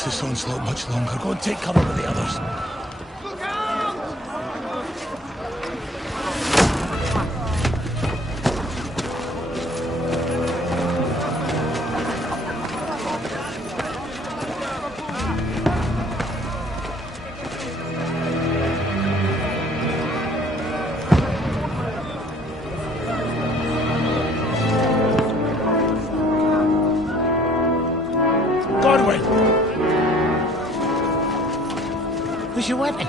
last this onslaught much longer. Go and take cover with the others. Where's your weapon?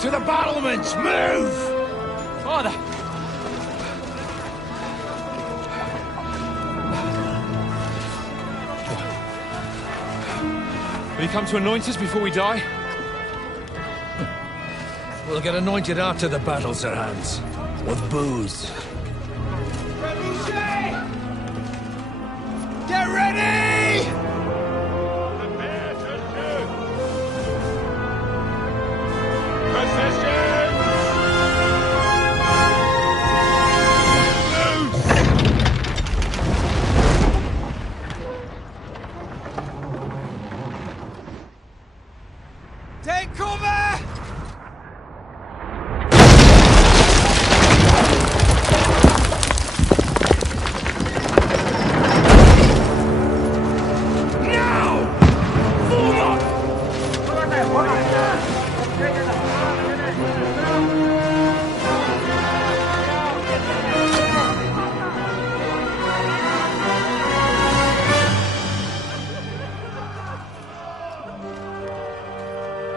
To the battlements! Move! Father! Will you come to anoint us before we die? We'll get anointed after the battles are hands. With booze. Get ready! Take cover!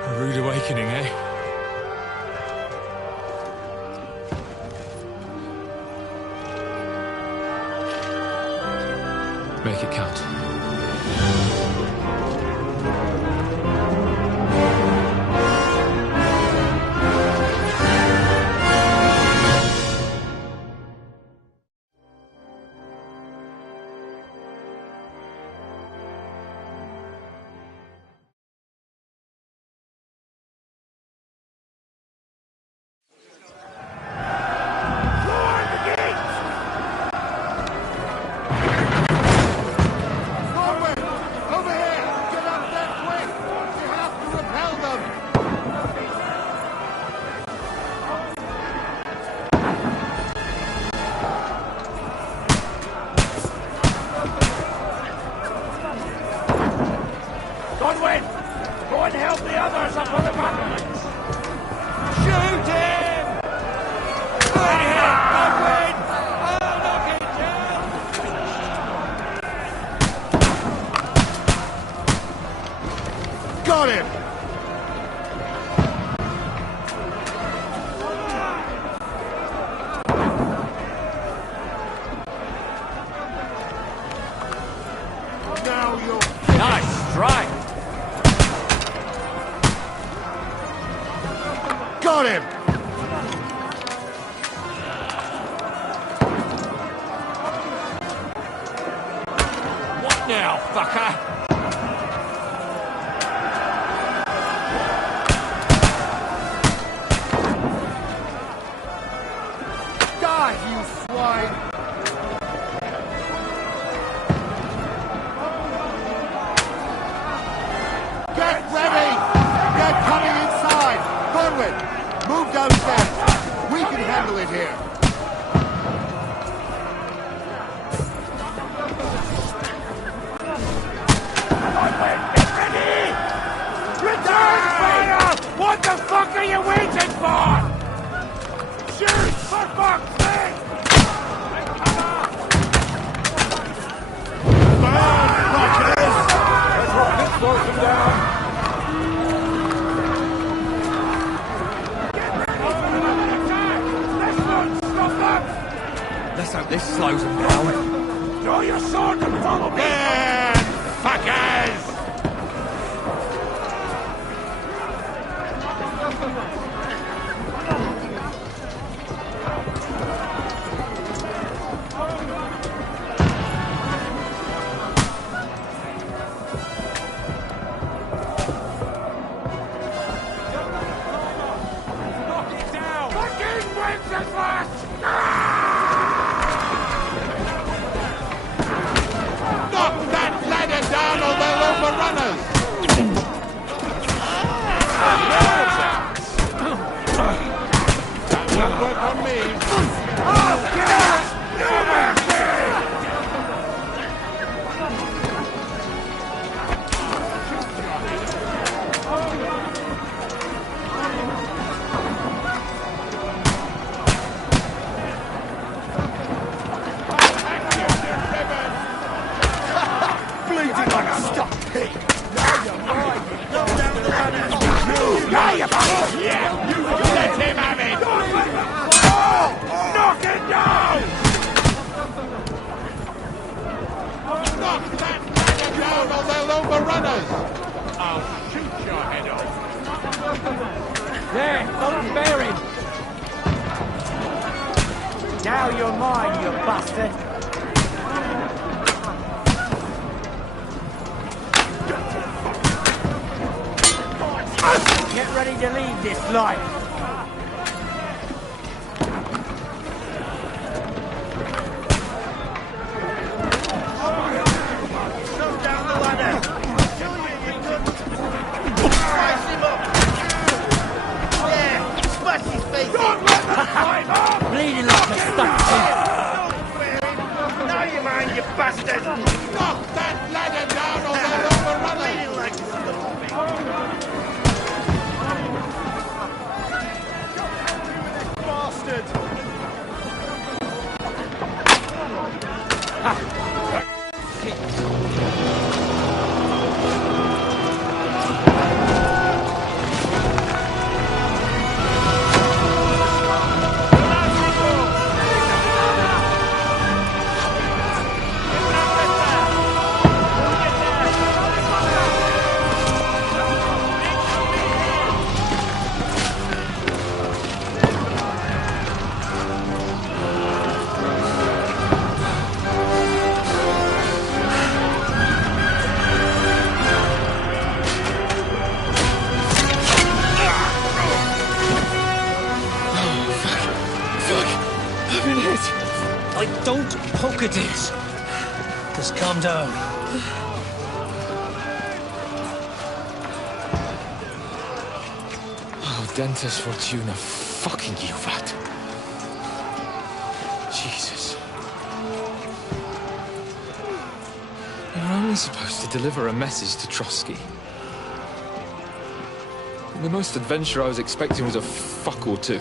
A rude awakening, eh? Make it count. Godwin! Go and help the others up on the battlements! Shoot him! Good hit, Godwin! I'll knock it down! Got him! Now you're... Nice strike! Got him! What now, fucker? Die, you swine! Get ready! They're coming inside! Godwin, move downstairs. We can handle it here. Godwin, get ready! Return fire! What the fuck are you waiting for? Shoot, for fuck's sake! Burn, Bakacayiz! That's right, slows them down. Let's hope this slows them down. Draw your sword and follow me! Burn, fuckers! Knock it down! Fucking Wenceslas! Knock that ladder down or they'll overrun us! There, don't bear him. Now you're mine, you bastard. Get ready to leave this life. Bleeding like a stuck pig. Now you mind, you bastard! Knock that ladder down or they'll overrun it! Like bastard! Don't poke at it. Just calm down. Oh, Dentes Fortuna, fucking you, vat. Jesus. You're only supposed to deliver a message to Trotsky. The most adventure I was expecting was a fuck or two.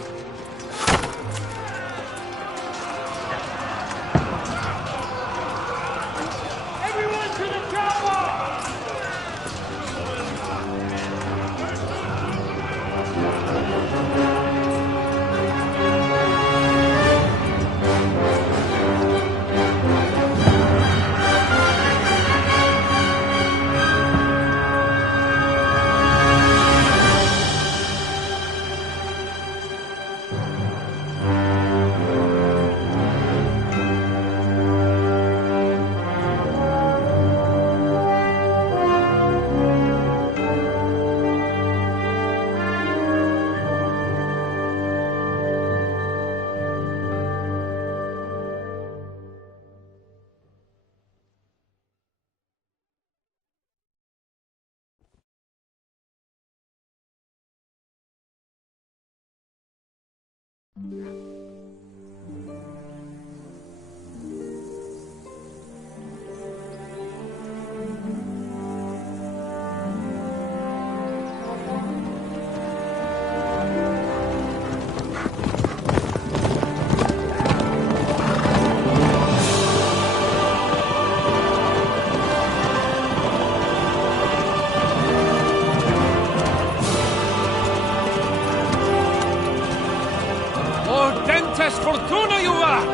Fortuna, you vat!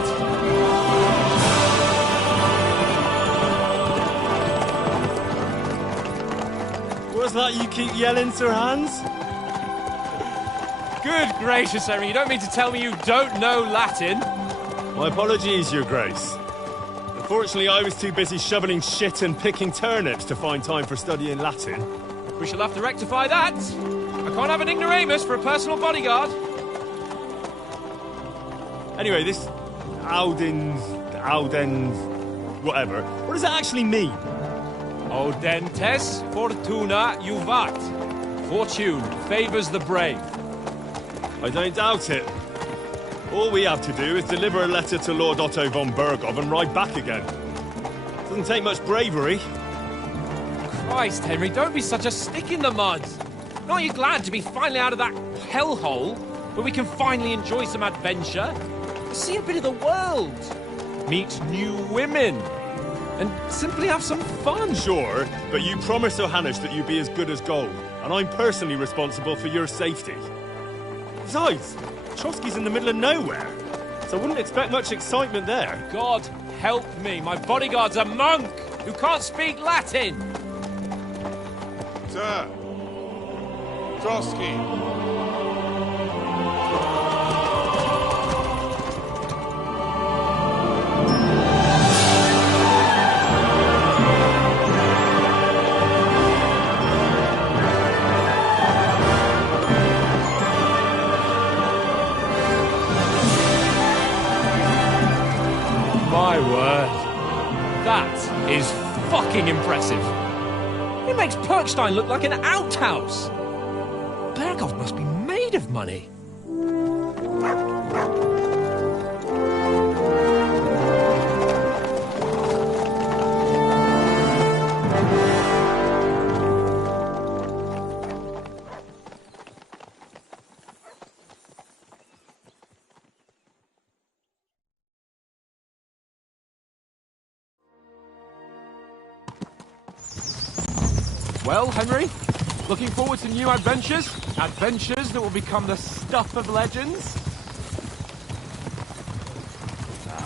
What's that you keep yelling, Sir Hans? Good gracious, Henry, you don't mean to tell me you don't know Latin? My apologies, Your Grace. Unfortunately, I was too busy shoveling shit and picking turnips to find time for studying Latin. We shall have to rectify that. I can't have an ignoramus for a personal bodyguard. Anyway, this Audens, whatever. What does that actually mean? Audentes Fortuna Juvat. Fortune favours the brave. I don't doubt it. All we have to do is deliver a letter to Lord Otto von Bergov and ride back again. Doesn't take much bravery. Christ, Henry, don't be such a stick in the mud. Aren't you glad to be finally out of that hellhole where we can finally enjoy some adventure? See a bit of the world, meet new women, and simply have some fun. Sure, but you promised Johannes that you'd be as good as gold, and I'm personally responsible for your safety. Besides, Trotsky's in the middle of nowhere, so I wouldn't expect much excitement there. God help me, my bodyguard's a monk who can't speak Latin. Sir, Trotsky, fucking impressive. It makes Perkstein look like an outhouse. Berghoff must be made of money. Well, Henry, looking forward to new adventures? Adventures that will become the stuff of legends?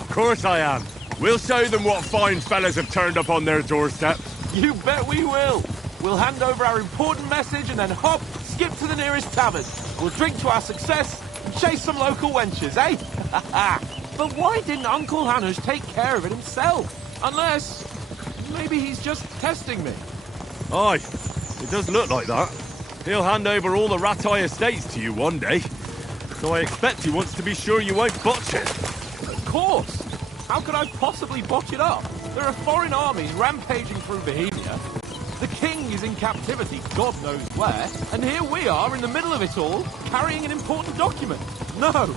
Of course I am. We'll show them what fine fellas have turned up on their doorstep. You bet we will. We'll hand over our important message and then hop, skip to the nearest tavern. We'll drink to our success and chase some local wenches, eh? But why didn't Uncle Hanush take care of it himself? Unless, maybe he's just testing me. Aye, it does look like that. He'll hand over all the Ratai estates to you one day. So I expect he wants to be sure you won't botch it. Of course. How could I possibly botch it up? There are foreign armies rampaging through Bohemia. The king is in captivity, God knows where, and here we are in the middle of it all, carrying an important document. No,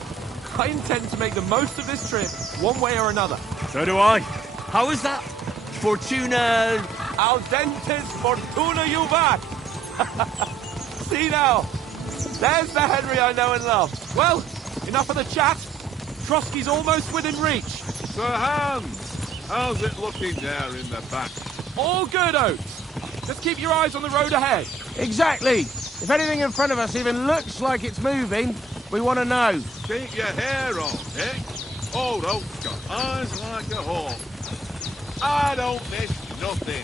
I intend to make the most of this trip, one way or another. So do I. How is that? Fortuna... Audentes fortuna juvat! See now, there's the Henry I know and love. Well, enough of the chat. Trotsky's almost within reach. Sir Hans, how's it looking there in the back? All good, Oates. Just keep your eyes on the road ahead. Exactly. If anything in front of us even looks like it's moving, we want to know. Keep your hair on, eh? Old Oak's got eyes like a hawk. I don't miss nothing.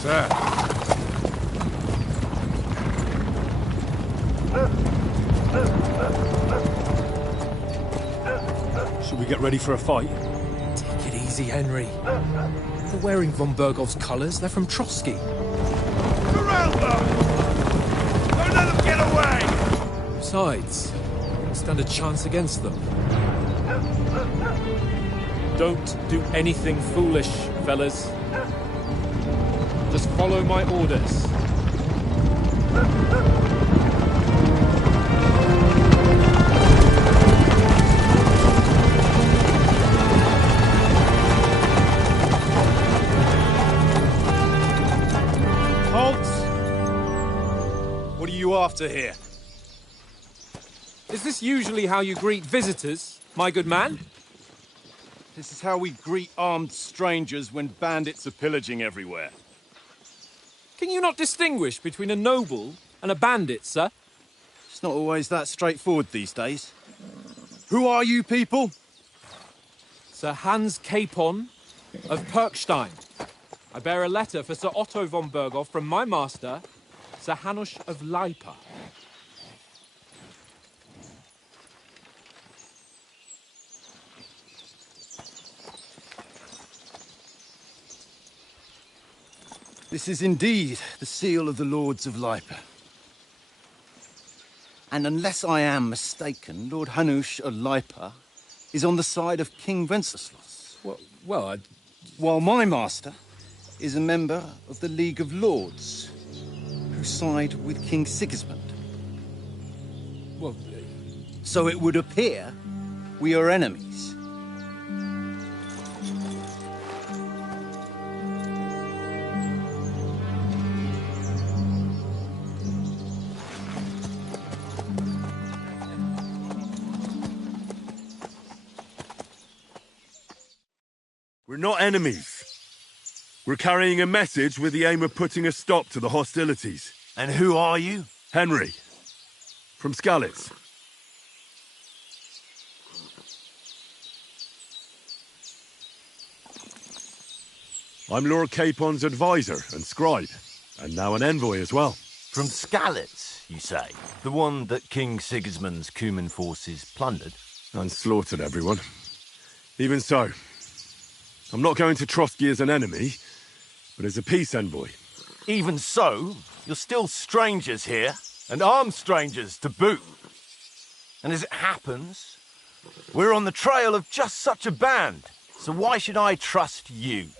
Sir. Should we get ready for a fight? Take it easy, Henry. They're wearing von Berghoff's colours. They're from Trotsky. Surround them! Don't let them get away! Besides, we stand a chance against them. Don't do anything foolish, fellas. Just follow my orders. Halt! What are you after here? Is this usually how you greet visitors, my good man? This is how we greet armed strangers when bandits are pillaging everywhere. Can you not distinguish between a noble and a bandit, sir? It's not always that straightforward these days. Who are you people? Sir Hans Capon of Perkstein. I bear a letter for Sir Otto von Berghoff from my master, Sir Hanush of Lipa. This is indeed the seal of the Lords of Lipa. And unless I am mistaken, Lord Hanush of Lipa is on the side of King Wenceslas. While my master is a member of the League of Lords, who side with King Sigismund. So it would appear we are enemies. We're not enemies. We're carrying a message with the aim of putting a stop to the hostilities. And who are you? Henry, from Skalitz. I'm Lord Capon's advisor and scribe, and now an envoy as well. From Skalitz, you say? The one that King Sigismund's Cuman forces plundered? And slaughtered everyone. Even so, I'm not going to Trotsky as an enemy, but as a peace envoy. Even so, you're still strangers here, and armed strangers to boot. And as it happens, we're on the trail of just such a band, so why should I trust you?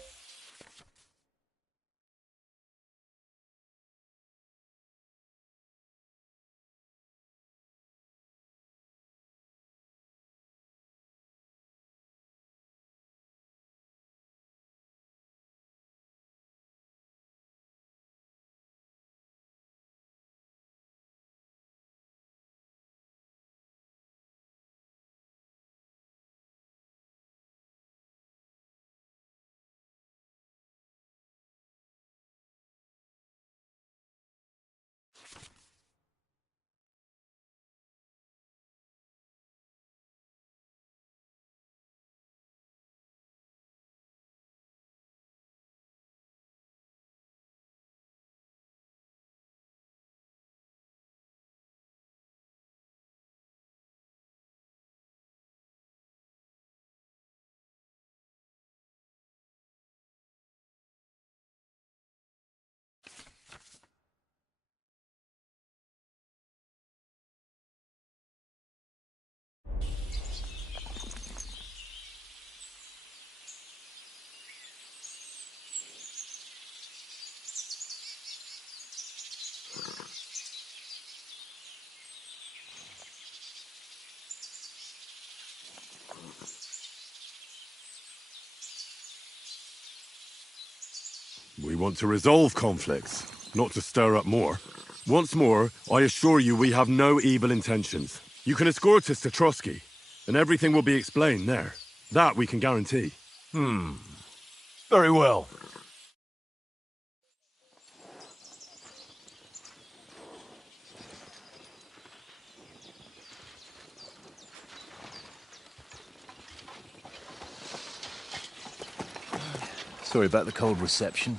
We want to resolve conflicts, not to stir up more. Once more, I assure you we have no evil intentions. You can escort us to Trotsky, and everything will be explained there. That we can guarantee. Very well. Sorry about the cold reception.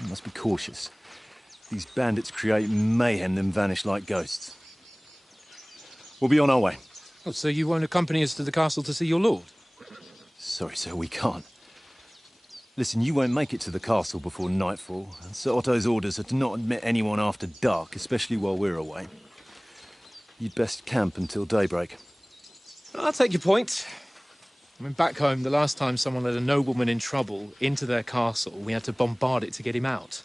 You must be cautious. These bandits create mayhem, then vanish like ghosts. We'll be on our way. Oh, so you won't accompany us to the castle to see your lord? Sorry, sir, we can't. Listen, you won't make it to the castle before nightfall. And Sir Otto's orders are to not admit anyone after dark, especially while we're away. You'd best camp until daybreak. I'll take your point. I mean, back home, the last time someone let a nobleman in trouble into their castle, we had to bombard it to get him out.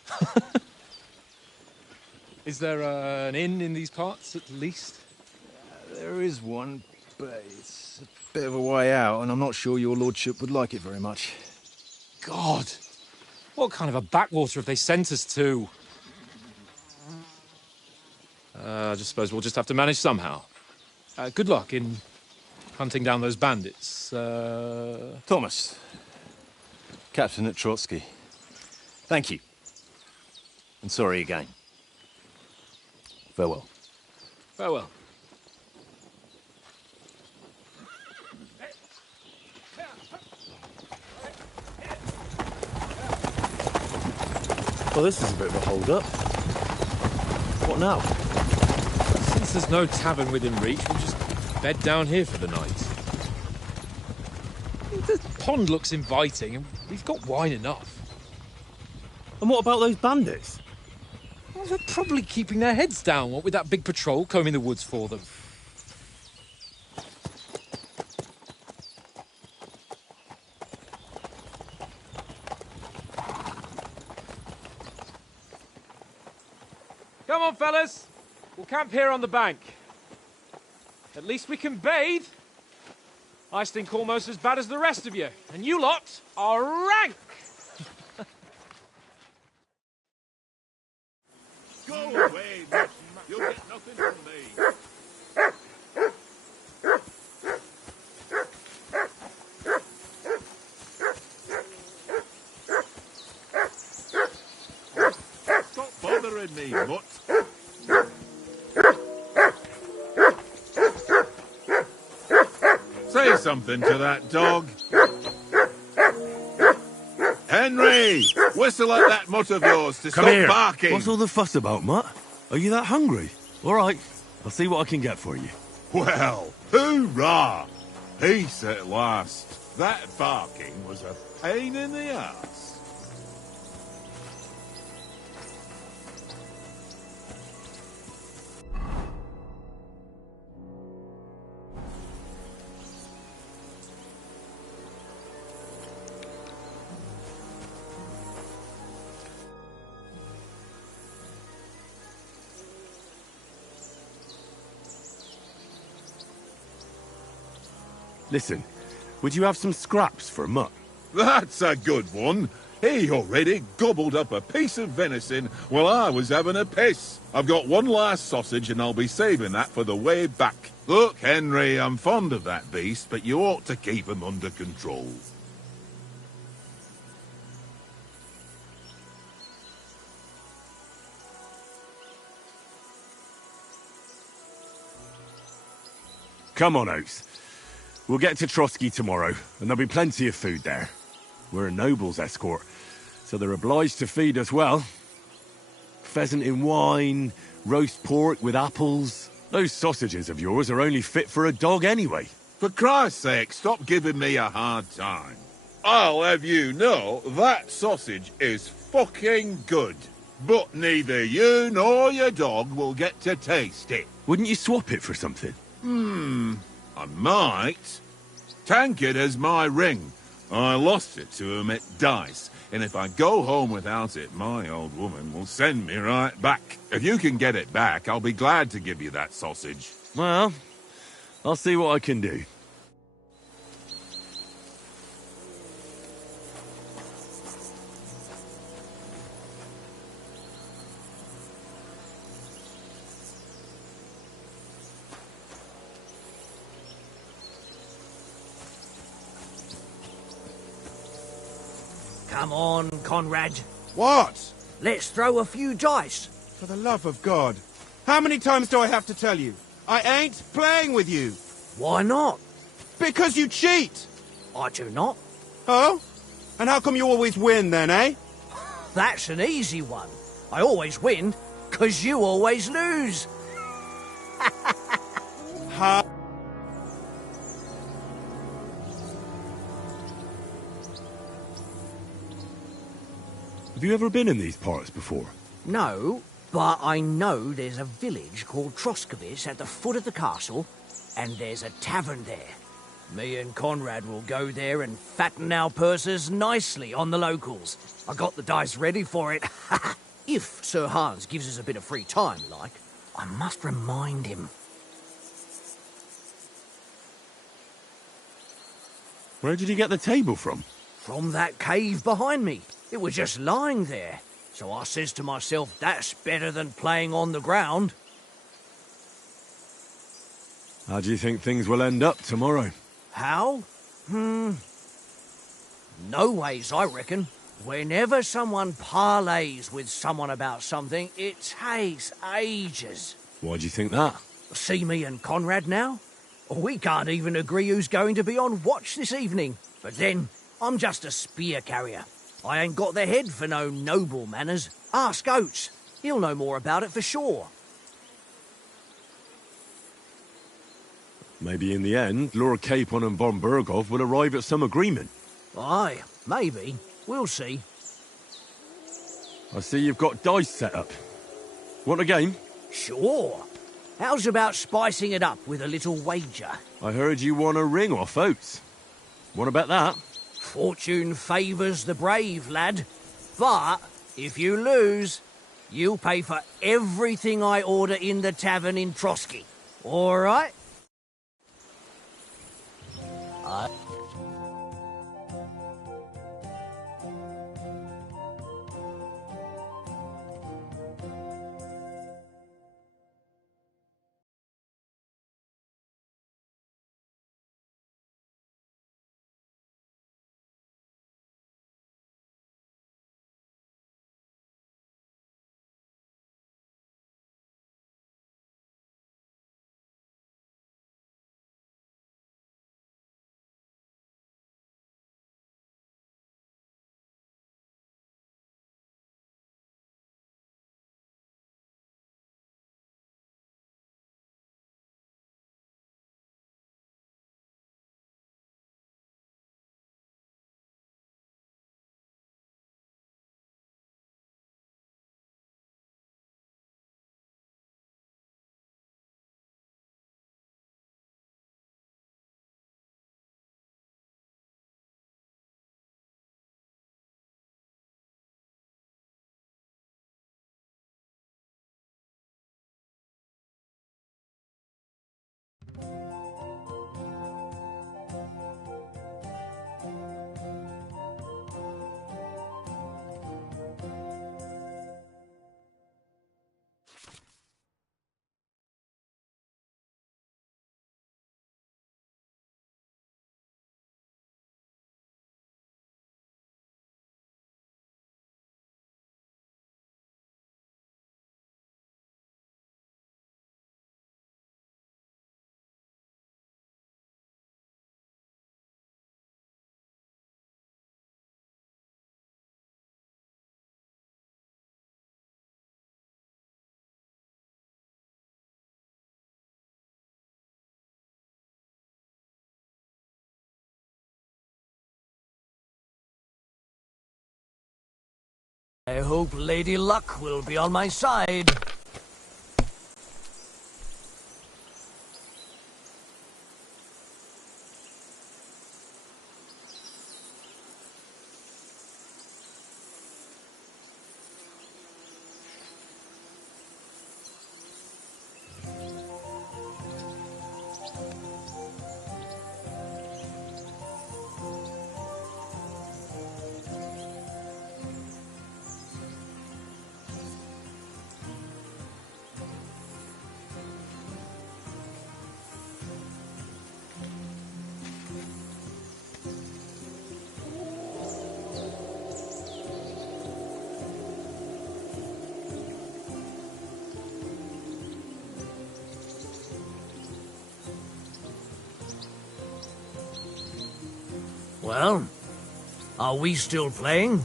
Is there an inn in these parts, at least? There is one, but it's a bit of a way out, and I'm not sure your lordship would like it very much. God! What kind of a backwater have they sent us to? I just suppose we'll just have to manage somehow. Good luck in hunting down those bandits. Thomas, captain at Trotsky. Thank you. And sorry again. Farewell. Farewell. Well, this is a bit of a hold-up. What now? Since there's no tavern within reach, we'll just bed down here for the night. The pond looks inviting, and we've got wine enough. And what about those bandits? Well, they're probably keeping their heads down, what with that big patrol combing the woods for them. Come on, fellas. We'll camp here on the bank. At least we can bathe. I stink almost as bad as the rest of you. And you lot are rank! Go away, Mitch. You'll get nothing from me. Stop bothering me, mutt. Say something to that dog. Henry! Whistle at that mutt of yours to Come stop here. barking. What's all the fuss about, Mutt? Are you that hungry? All right, I'll see what I can get for you. Well, hoorah! Peace at last. That barking was a pain in the ass. Listen, would you have some scraps for Mutt? That's a good one. He already gobbled up a piece of venison while I was having a piss. I've got one last sausage and I'll be saving that for the way back. Look, Henry, I'm fond of that beast, but you ought to keep him under control. Come on, Oates. We'll get to Trotsky tomorrow, and there'll be plenty of food there. We're a noble's escort, so they're obliged to feed us well. Pheasant in wine, roast pork with apples. Those sausages of yours are only fit for a dog anyway. For Christ's sake, stop giving me a hard time. I'll have you know that sausage is fucking good. But neither you nor your dog will get to taste it. Wouldn't you swap it for something? I might. Tankard has my ring. I lost it to him at dice, and if I go home without it, my old woman will send me right back. If you can get it back, I'll be glad to give you that sausage. Well, I'll see what I can do. Come on, Conrad. What? Let's throw a few dice. For the love of God. How many times do I have to tell you? I ain't playing with you. Why not? Because you cheat. I do not. Oh? And how come you always win then, eh? That's an easy one. I always win, 'cause you always lose. Ha. Have you ever been in these parts before? No, but I know there's a village called Trotsky at the foot of the castle, and there's a tavern there. Me and Conrad will go there and fatten our purses nicely on the locals. I got the dice ready for it. If Sir Hans gives us a bit of free time, like. I must remind him. Where did you get the table from? From that cave behind me. It was just lying there. So I says to myself, that's better than playing on the ground. How do you think things will end up tomorrow? How? No ways, I reckon. Whenever someone parleys with someone about something, it takes ages. Why do you think that? See me and Conrad now? We can't even agree who's going to be on watch this evening. But then, I'm just a spear carrier. I ain't got the head for no noble manners. Ask Oates. He'll know more about it for sure. Maybe in the end, Lord Capon and von Berghoff will arrive at some agreement. Aye, maybe. We'll see. I see you've got dice set up. Want a game? Sure. How's about spicing it up with a little wager? I heard you won a ring off Oates. Want to bet that? Fortune favours the brave, lad. But if you lose, you'll pay for everything I order in the tavern in Trotsky. All right? I hope Lady Luck will be on my side. Well, are we still playing?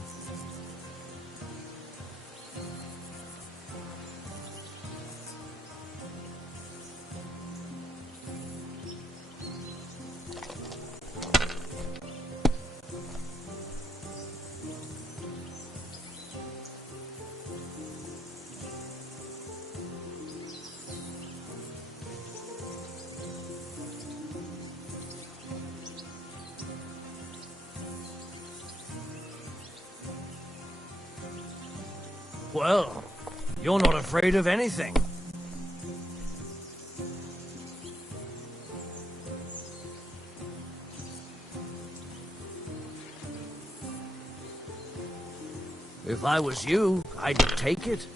Well, you're not afraid of anything. If I was you, I'd take it.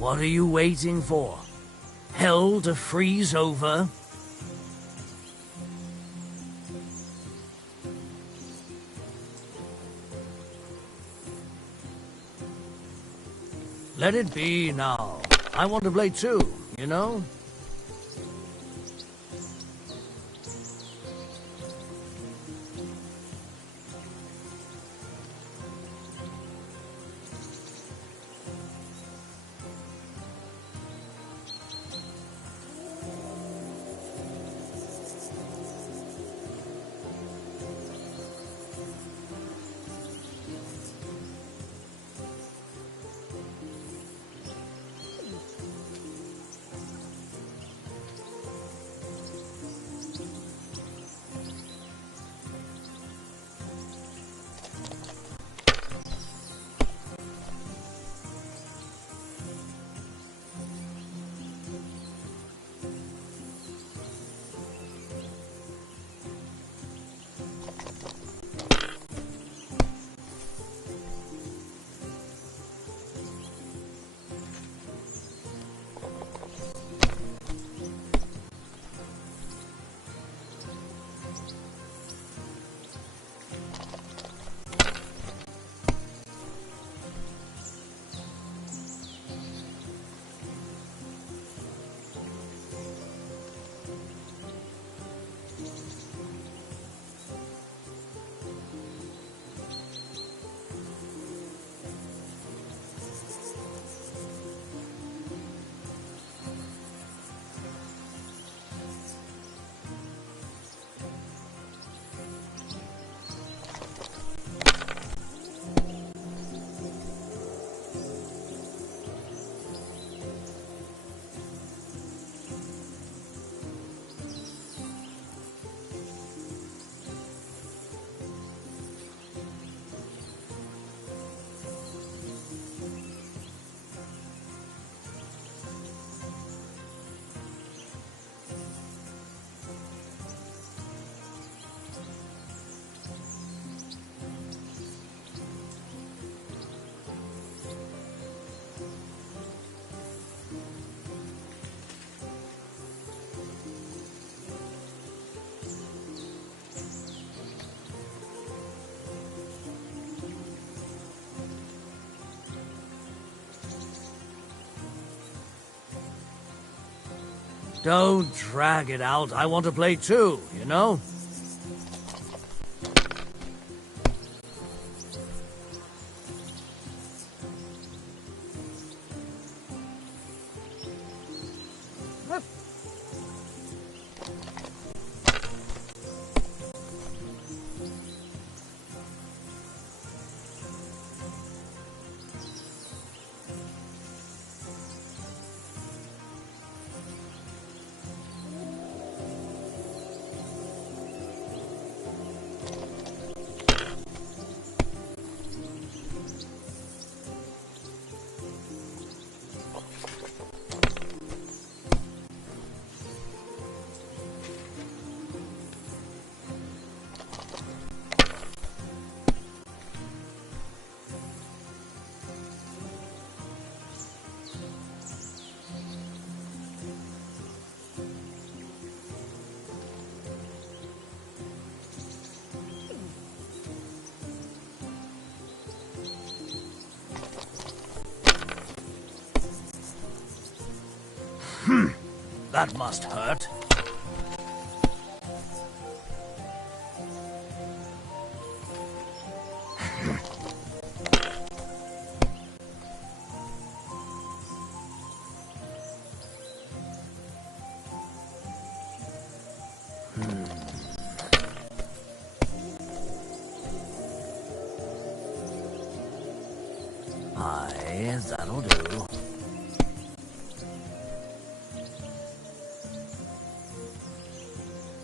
What are you waiting for? Hell to freeze over? Let it be now. I want to play too, you know? Don't drag it out. I want to play too, you know? That must hurt. Aye, that'll do.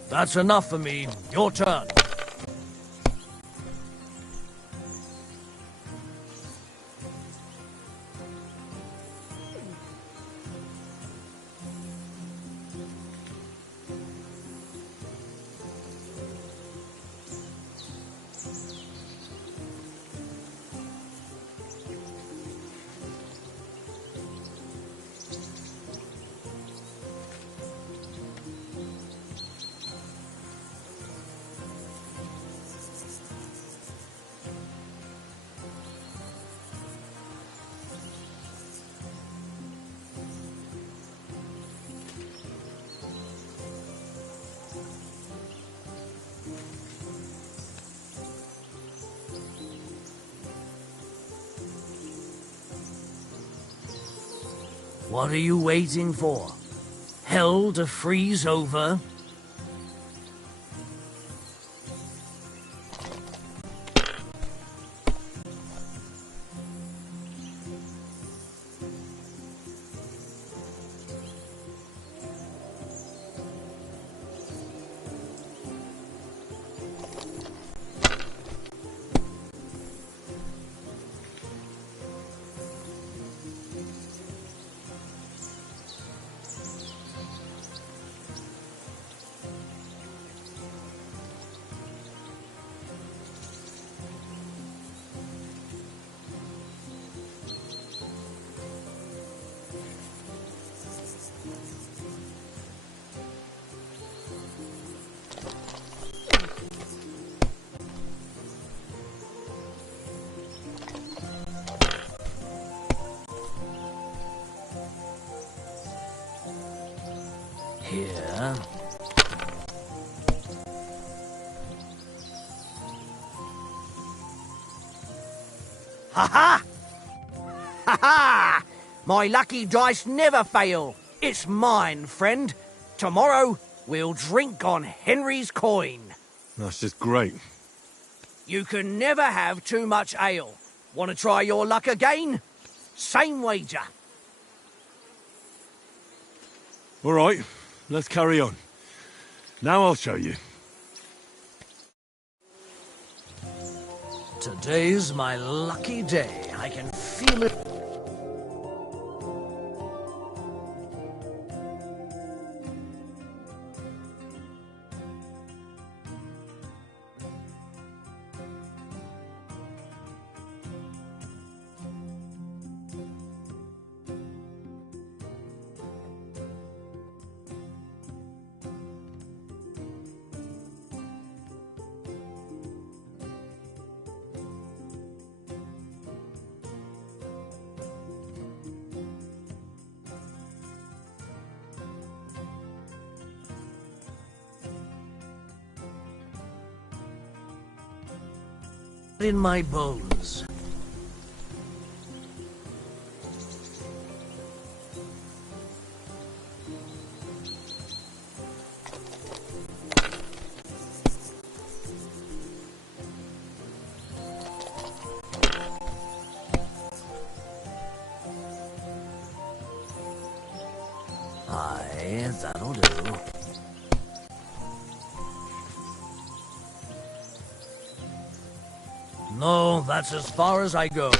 That's enough for me. Your turn. What are you waiting for? Hell to freeze over? Here. Ha-ha! Ha-ha! My lucky dice never fail. It's mine, friend. Tomorrow, we'll drink on Henry's coin. That's just great. You can never have too much ale. Want to try your luck again? Same wager. All right, let's carry on. Now I'll show you. Today's my lucky day. I can feel it. in my bones. Aye, that'll do. No, that's as far as I go.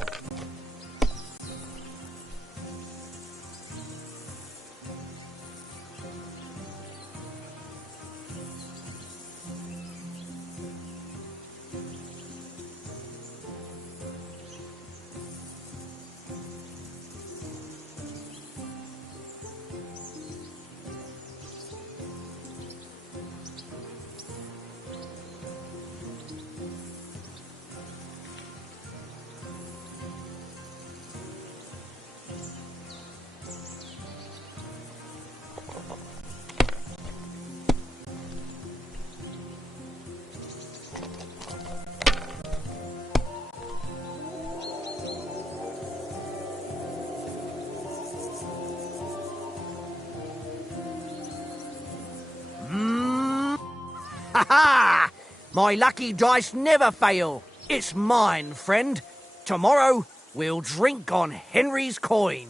Ha! My lucky dice never fail. It's mine, friend. Tomorrow, we'll drink on Henry's coin.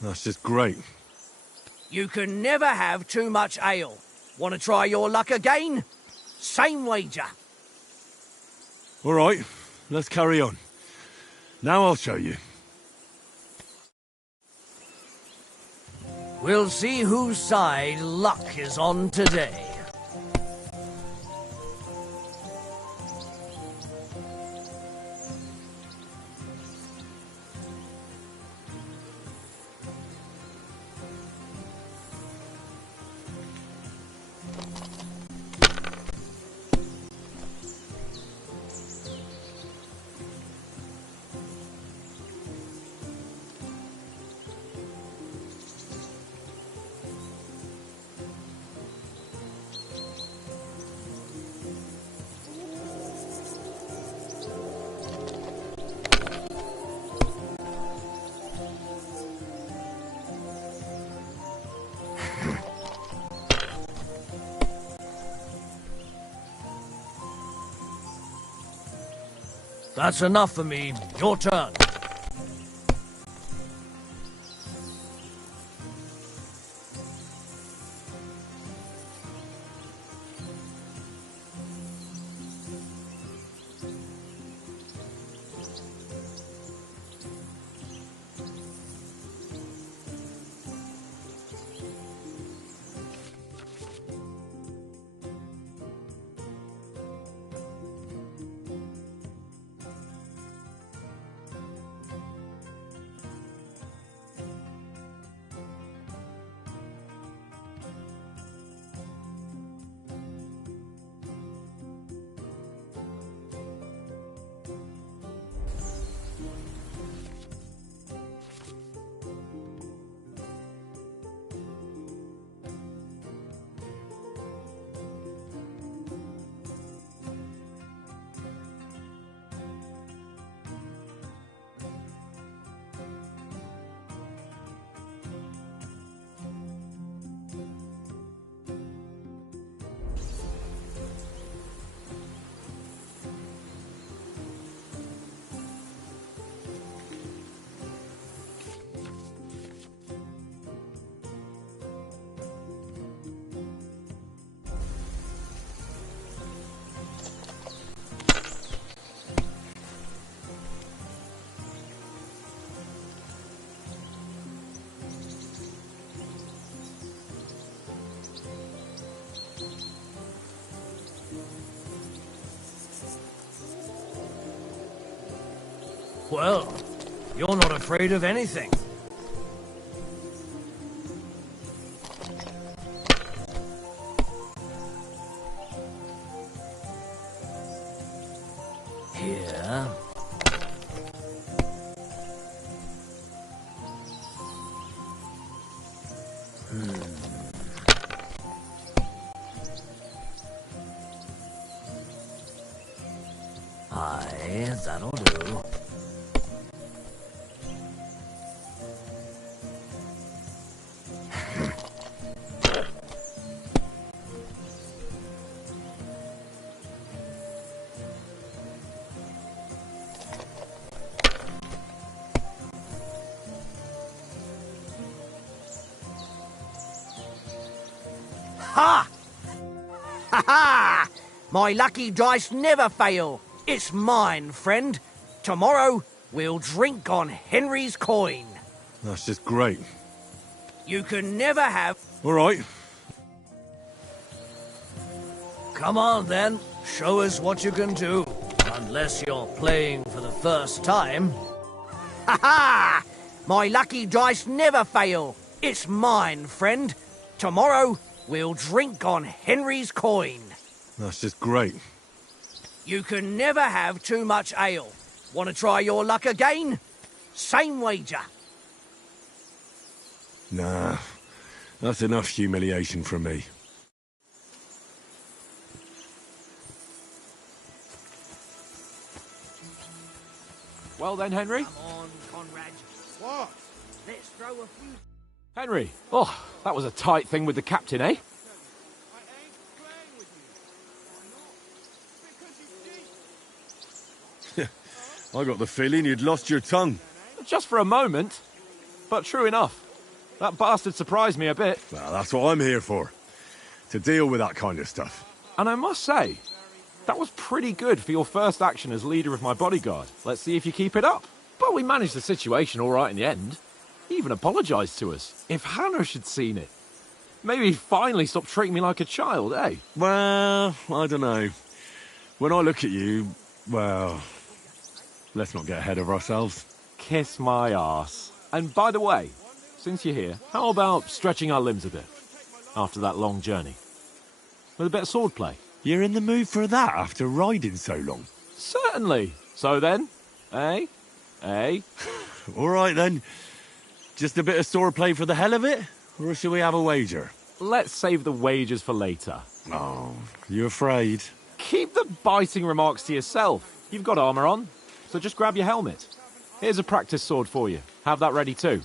That's just great. You can never have too much ale. Want to try your luck again? Same wager. All right, let's carry on. Now I'll show you. We'll see whose side luck is on today. That's enough for me. Your turn. Well, you're not afraid of anything. Here. Aye, that'll do. Ha! Ha ha! My lucky dice never fail. It's mine, friend. Tomorrow, we'll drink on Henry's coin. That's just great. You can never have... All right. Come on, then. Show us what you can do. Unless you're playing for the first time. Ha ha! My lucky dice never fail. It's mine, friend. Tomorrow, we'll drink on Henry's coin. That's just great. You can never have too much ale. Want to try your luck again? Same wager. Nah, that's enough humiliation from me. Well then, Henry. Come on, Conrad. What? Let's throw a few... Henry. Oh, that was a tight thing with the captain, eh? I ain't playing with you. Because you cheat. I got the feeling you'd lost your tongue. Just for a moment. But true enough. That bastard surprised me a bit. Well, that's what I'm here for. To deal with that kind of stuff. And I must say, that was pretty good for your first action as leader of my bodyguard. Let's see if you keep it up. But we managed the situation all right in the end. He even apologised to us. If Hannah had seen it. Maybe he'd finally stop treating me like a child, eh? Well, I don't know. When I look at you, well, let's not get ahead of ourselves. Kiss my arse. And by the way, since you're here, how about stretching our limbs a bit? After that long journey. With a bit of swordplay. You're in the mood for that after riding so long? Certainly. So then, eh? Eh? All right then. Just a bit of swordplay for the hell of it? Or shall we have a wager? Let's save the wagers for later. Oh, you afraid? Keep the biting remarks to yourself. You've got armour on, so just grab your helmet. Here's a practice sword for you. Have that ready too.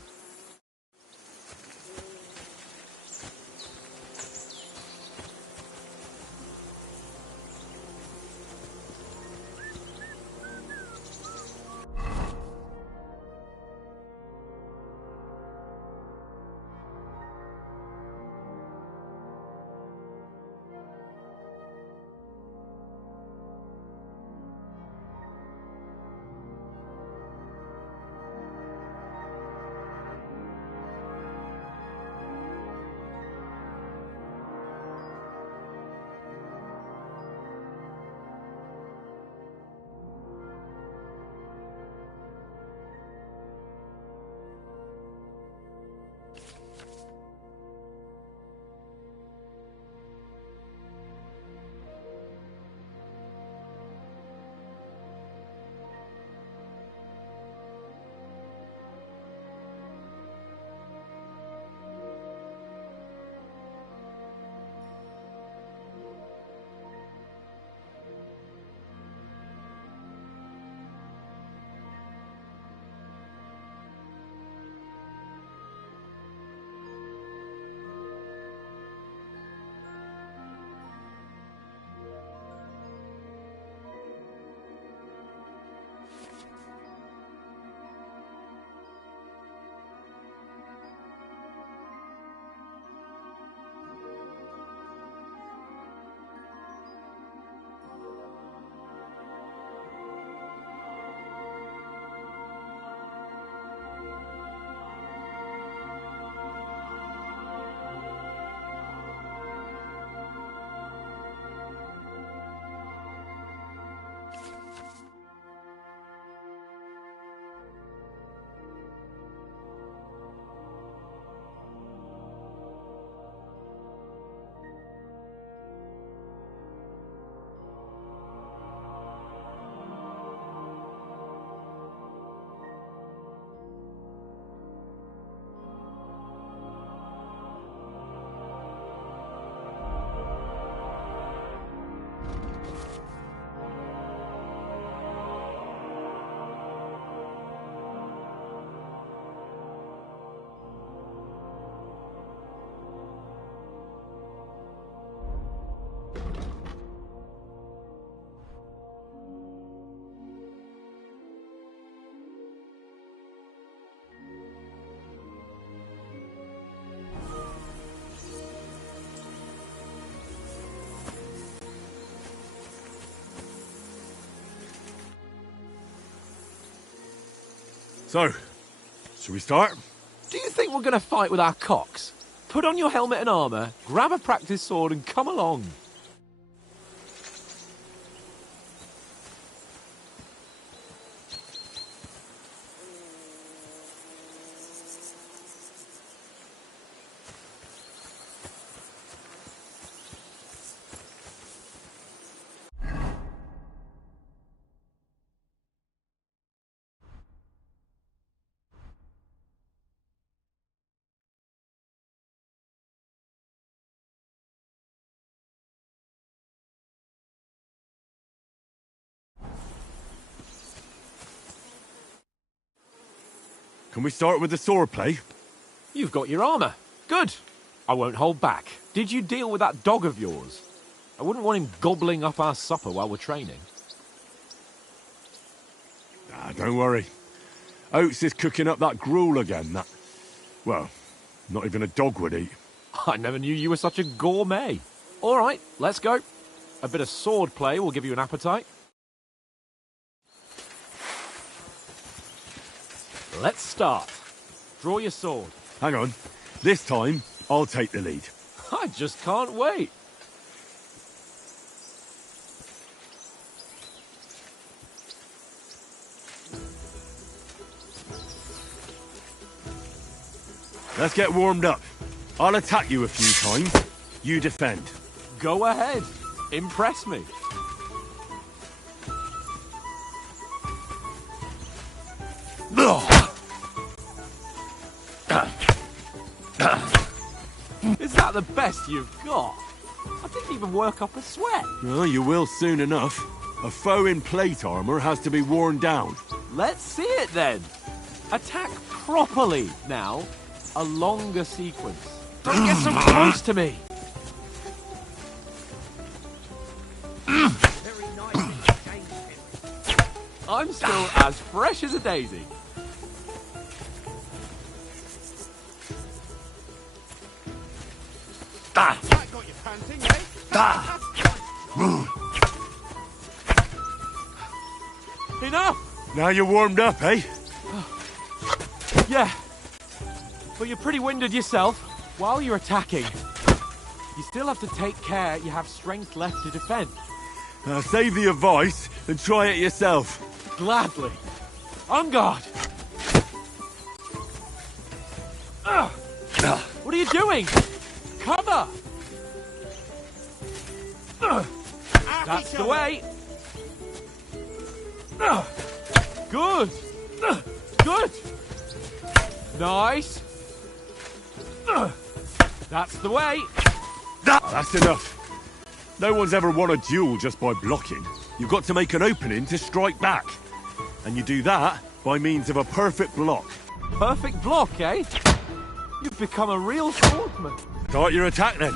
So, shall we start? Do you think we're going to fight with our cocks? Put on your helmet and armour, grab a practice sword and come along. Can we start with the sword play? You've got your armour. Good. I won't hold back. Did you deal with that dog of yours? I wouldn't want him gobbling up our supper while we're training. Ah, don't worry. Oates is cooking up that gruel again, that... Well, not even a dog would eat. I never knew you were such a gourmet. All right, let's go. A bit of sword play will give you an appetite. Let's start. Draw your sword. Hang on. This time, I'll take the lead. I just can't wait. Let's get warmed up. I'll attack you a few times. You defend. Go ahead. Impress me. Is that the best you've got? I didn't even work up a sweat. Well, you will soon enough. A foe in plate armor has to be worn down. Let's see it then. Attack properly now. A longer sequence. Don't get so close to me. I'm still as fresh as a daisy. Enough! Now you're warmed up, eh? Yeah. But you're pretty winded yourself. While you're attacking, you still have to take care you have strength left to defend. Save the advice and try it yourself. Gladly. On guard. What are you doing? Cover! That's the way. Good. Good. Nice. That's the way. That's enough. No one's ever won a duel just by blocking. You've got to make an opening to strike back. And you do that by means of a perfect block. Perfect block, eh? You've become a real swordsman. Start your attack then.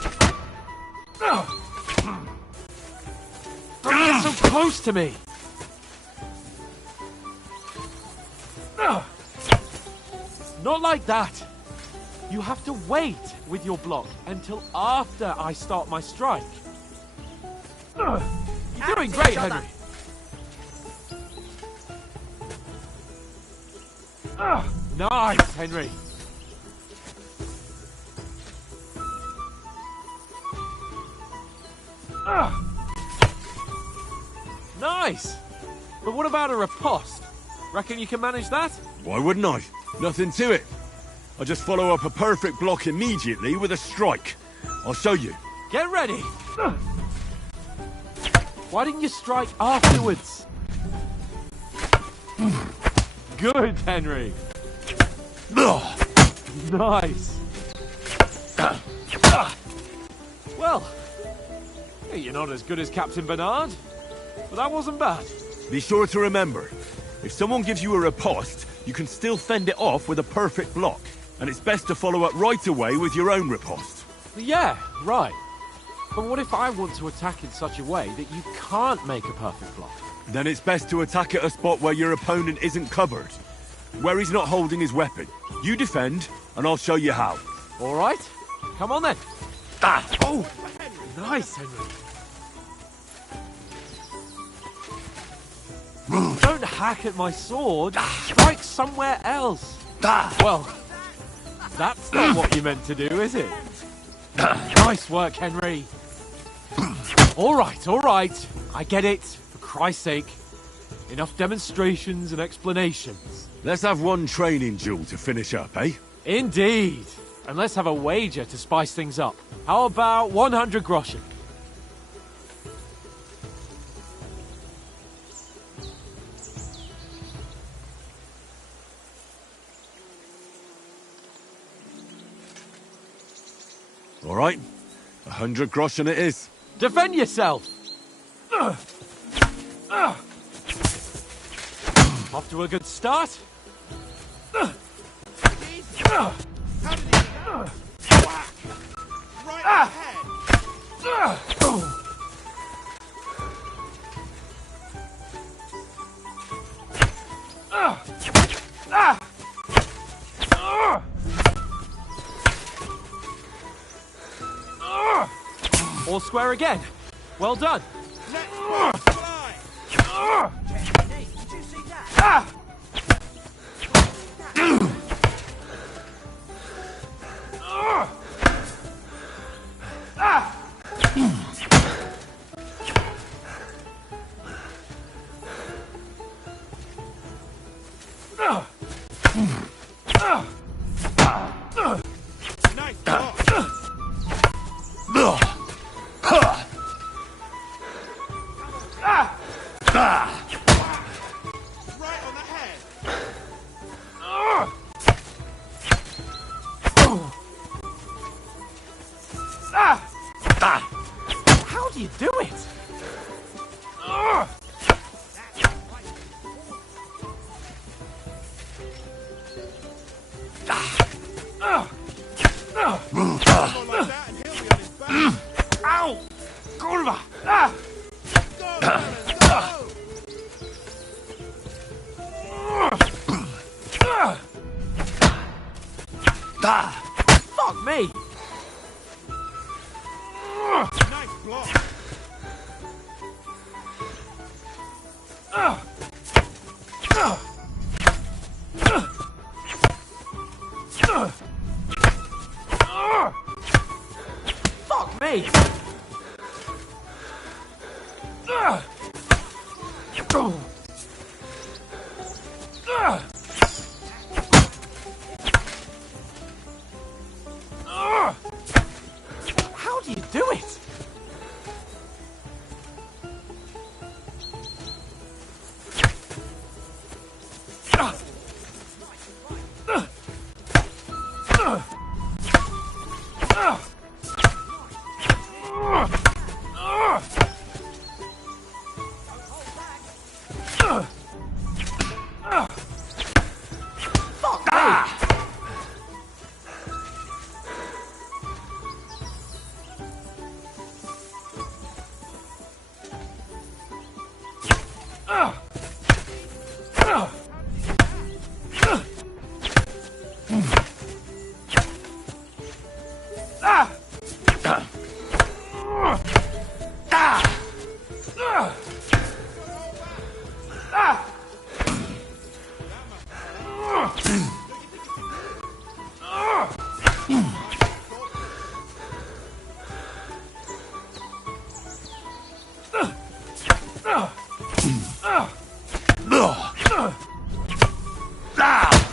Don't get so close to me. Not like that. You have to wait with your block until after I start my strike. You're doing great, Henry. Nice, Henry. Nice. But what about a riposte? Reckon you can manage that? Why wouldn't I? Nothing to it. I just follow up a perfect block immediately with a strike. I'll show you. Get ready. Why didn't you strike afterwards? Good, Henry. Nice. Well, you're not as good as Captain Bernard, but that wasn't bad. Be sure to remember, if someone gives you a riposte, you can still fend it off with a perfect block. And it's best to follow up right away with your own riposte. Yeah, right. But what if I want to attack in such a way that you can't make a perfect block? Then it's best to attack at a spot where your opponent isn't covered. Where he's not holding his weapon. You defend, and I'll show you how. All right. Come on then. Oh, nice, Henry. Don't hack at my sword. Strike somewhere else. Well, that's not what you meant to do, is it? Nice work, Henry. All right. I get it. For Christ's sake. Enough demonstrations and explanations. Let's have one training duel to finish up, eh? Indeed. And let's have a wager to spice things up. How about 100 groschen? All right. 100 groschen it is. Defend yourself! Off to a good start. How did he go? Whack! Right ahead! All square again. Well done. Let's fly! Did you see that? Nice block! Right on the head! How do you do it? More like that and he'll be on his back. Ow! Kurva! Go, fellas, go! Fuck me! Nice block! Fuck me! How do you do it?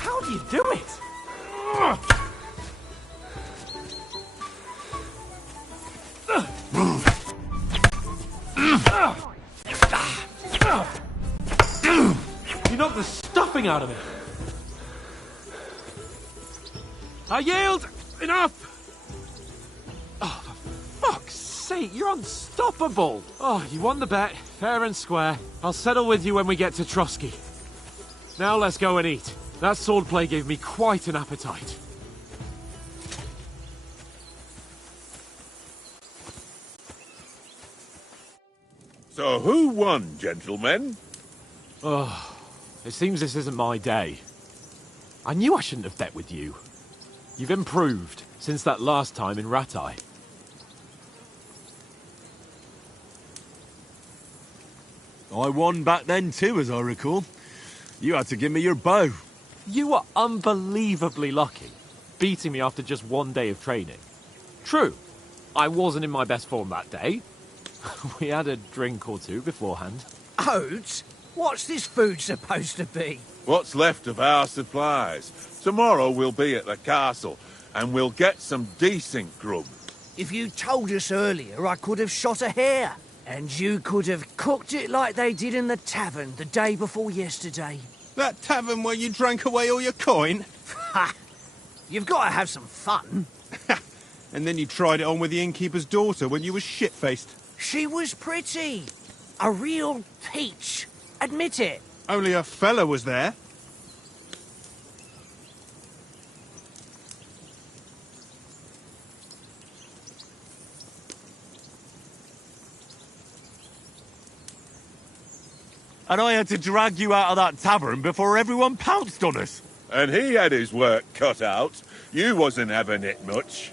How do you do it? You knocked the stuffing out of it. I yield! Enough! Oh, for fuck's sake, you're unstoppable! Oh, you won the bet, fair and square. I'll settle with you when we get to Trotsky. Now let's go and eat. That swordplay gave me quite an appetite. So who won, gentlemen? Oh, it seems this isn't my day. I knew I shouldn't have bet with you. You've improved since that last time in Ratai. I won back then too, as I recall. You had to give me your bow. You were unbelievably lucky, beating me after just one day of training. True, I wasn't in my best form that day. We had a drink or two beforehand. Oates? What's this food supposed to be? What's left of our supplies. Tomorrow we'll be at the castle, and we'll get some decent grub. If you told us earlier, I could have shot a hare. And you could have cooked it like they did in the tavern the day before yesterday. That tavern where you drank away all your coin? Ha! You've got to have some fun. And then you tried it on with the innkeeper's daughter when you were shit-faced. She was pretty. A real peach. Admit it. Only a fella was there. And I had to drag you out of that tavern before everyone pounced on us. And he had his work cut out. You wasn't having it much.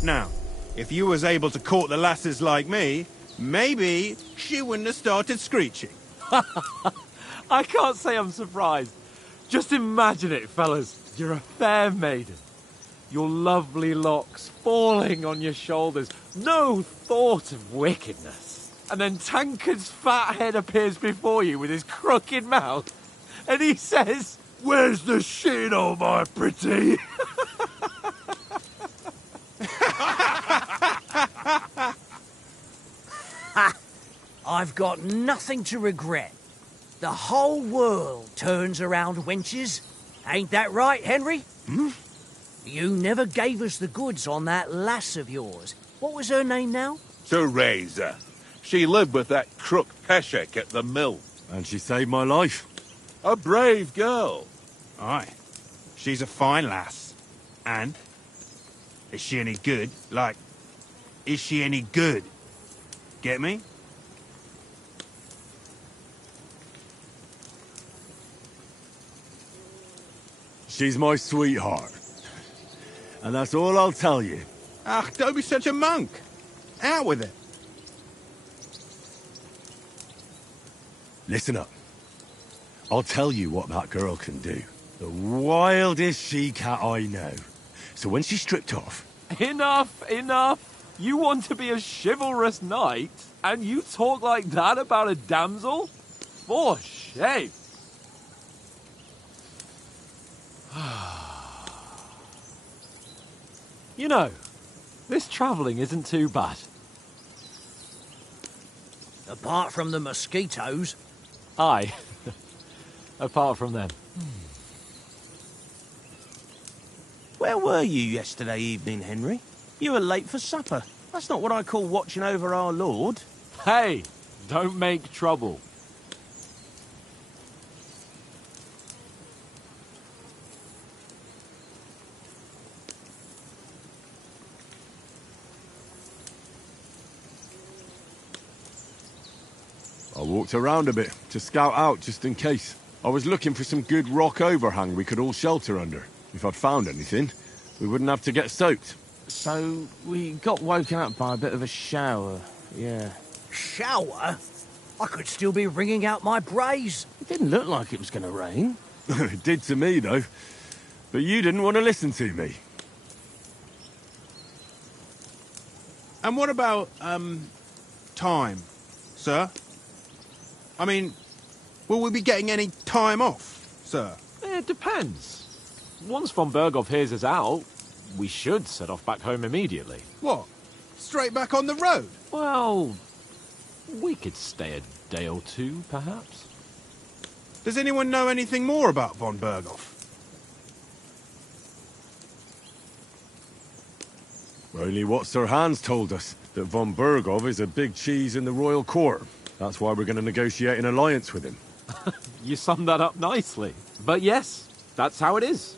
Now, if you was able to court the lasses like me, maybe she wouldn't have started screeching. I can't say I'm surprised. Just imagine it, fellas. You're a fair maiden. Your lovely locks falling on your shoulders. No thought of wickedness. And then Tankard's fat head appears before you with his crooked mouth. And he says, "Where's the shit, oh my pretty?" I've got nothing to regret. The whole world turns around wenches. Ain't that right, Henry? Hmm? You never gave us the goods on that lass of yours. What was her name now? Teresa. She lived with that crook Peshek at the mill. And she saved my life. A brave girl. Aye. She's a fine lass. And? Is she any good? Like, is she any good? Get me? She's my sweetheart. And that's all I'll tell you. Ach, don't be such a monk. Out with it. Listen up. I'll tell you what that girl can do. The wildest she-cat I know. So when she's stripped off... Enough, enough. You want to be a chivalrous knight, and you talk like that about a damsel? For shame. You know, this travelling isn't too bad. Apart from the mosquitoes. Aye. Apart from them. Where were you yesterday evening, Henry? You were late for supper. That's not what I call watching over our Lord. Hey, don't make trouble. I walked around a bit to scout out just in case. I was looking for some good rock overhang we could all shelter under. If I'd found anything, we wouldn't have to get soaked. So, we got woken up by a bit of a shower, yeah. Shower? I could still be wringing out my brays. It didn't look like it was going to rain. It did to me, though. But you didn't want to listen to me. And what about, time, sir? I mean, will we be getting any time off, sir? It depends. Once von Berghoff hears us out, we should set off back home immediately. What? Straight back on the road? Well, we could stay a day or two, perhaps. Does anyone know anything more about von Berghoff? Only what Sir Hans told us, that von Berghoff is a big cheese in the royal court. That's why we're going to negotiate an alliance with him. You summed that up nicely. But yes, that's how it is.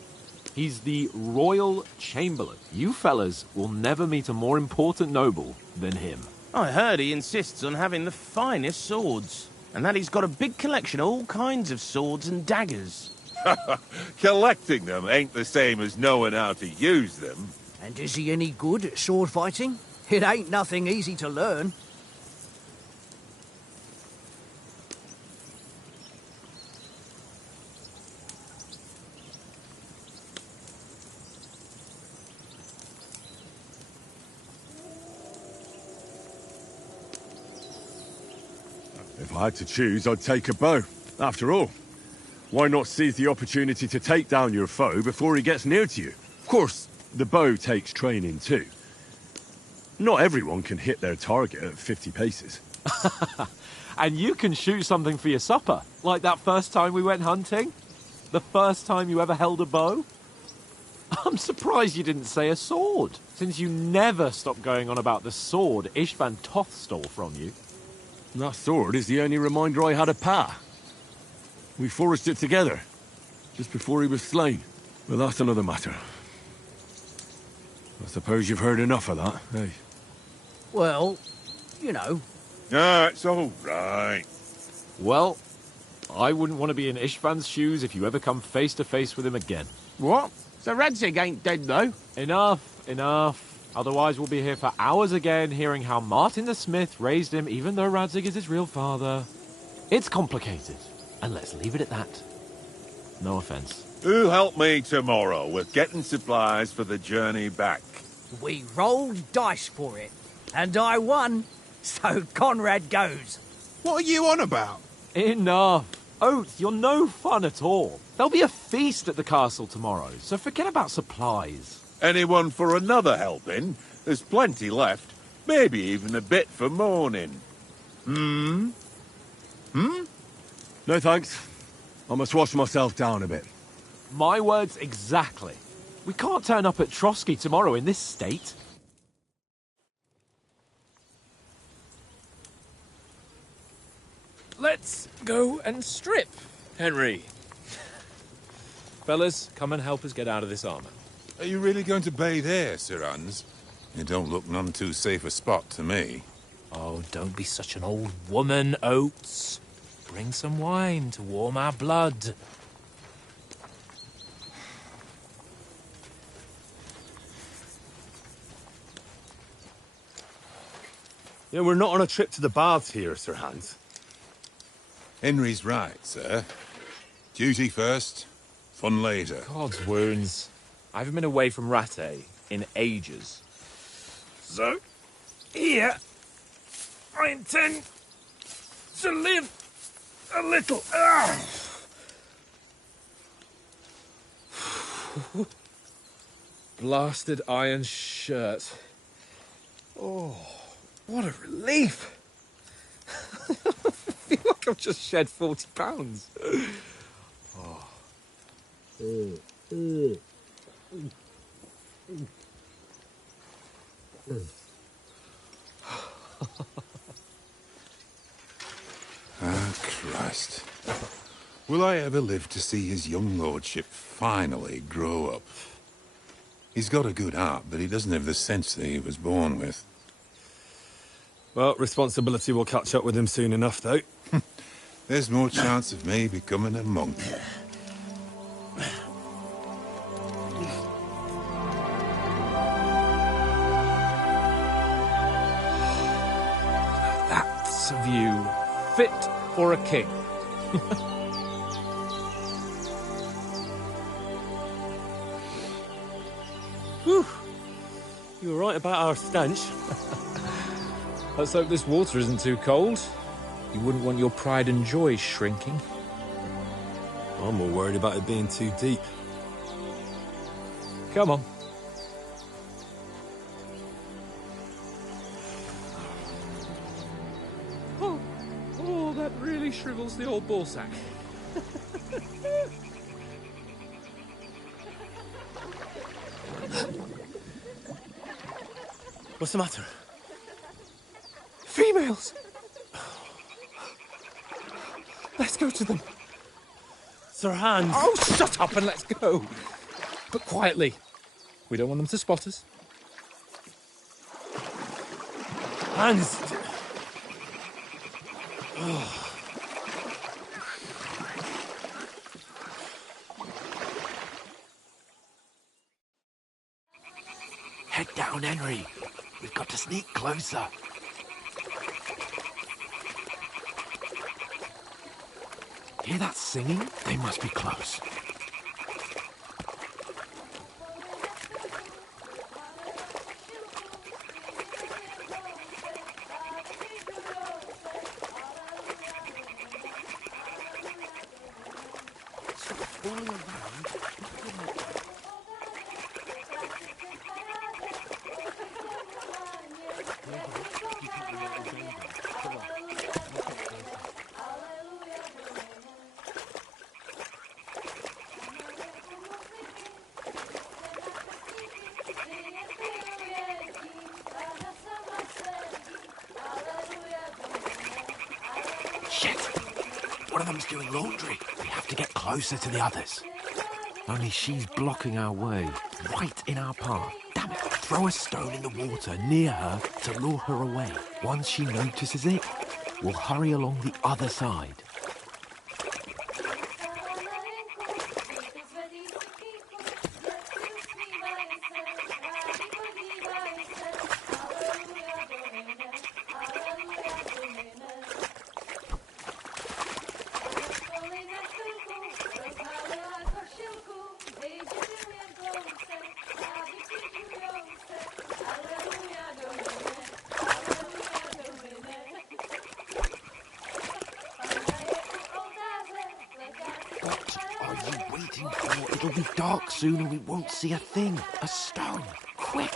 He's the royal chamberlain. You fellas will never meet a more important noble than him. I heard he insists on having the finest swords, and that he's got a big collection of all kinds of swords and daggers. Collecting them ain't the same as knowing how to use them. And is he any good at sword fighting? It ain't nothing easy to learn. If I had to choose, I'd take a bow. After all, why not seize the opportunity to take down your foe before he gets near to you? Of course, the bow takes training too. Not everyone can hit their target at 50 paces. And you can shoot something for your supper, like that first time we went hunting? The first time you ever held a bow? I'm surprised you didn't say a sword, since you never stopped going on about the sword Ishvan Toth stole from you. That sword is the only reminder I had of Pa. We forged it together, just before he was slain. But that's another matter. I suppose you've heard enough of that, eh? Well, you know. Ah, it's all right. Well, I wouldn't want to be in Ishvan's shoes if you ever come face to face with him again. What? So Radzig ain't dead, though? Enough. Otherwise we'll be here for hours again, hearing how Martin the Smith raised him, even though Radzig is his real father. It's complicated, and let's leave it at that. No offense. Who'll help me tomorrow with getting supplies for the journey back? We rolled dice for it, and I won, so Conrad goes. What are you on about? Enough. Oates, you're no fun at all. There'll be a feast at the castle tomorrow, so forget about supplies. Anyone for another helping? There's plenty left. Maybe even a bit for morning. No thanks. I must wash myself down a bit. My words exactly. We can't turn up at Trotsky tomorrow in this state. Let's go and strip, Henry. Fellas, come and help us get out of this armor. Are you really going to bathe here, Sir Hans? You don't look none too safe a spot to me. Oh, don't be such an old woman, Oates. Bring some wine to warm our blood. Yeah, we're not on a trip to the baths here, Sir Hans. Henry's right, sir. Duty first, fun later. God's wounds. I haven't been away from Rattay in ages. So, here, I intend to live a little. Blasted iron shirt. Oh, what a relief. I feel like I've just shed 40 pounds. Ah, Christ. Will I ever live to see his young lordship finally grow up? He's got a good heart, but he doesn't have the sense that he was born with. Well, responsibility will catch up with him soon enough, though. There's more chance of me becoming a monk. That's a view fit for a king. Whew. You were right about our stench. Let's hope this water isn't too cold. You wouldn't want your pride and joy shrinking. I'm more worried about it being too deep. Come on. Oh, that really shrivels the old ball sack. What's the matter? Females! Let's go to them. Sir Hans! Oh, shut up and let's go. But quietly. We don't want them to spot us. Hans! Head down, Henry. We've got to sneak closer. Hear that singing? They must be close. fooling around. Shit! One of them's doing laundry. We have to get closer to the others. Only she's blocking our way, right in our path. Damn it! Throw a stone in the water near her to lure her away. Once she notices it, we'll hurry along the other side. It'll be dark soon and we won't see a thing. A stone. Quick!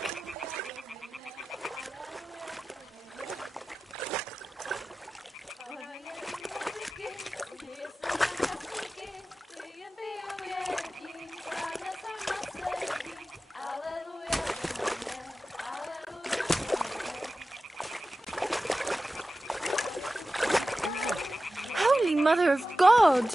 Holy Mother of God!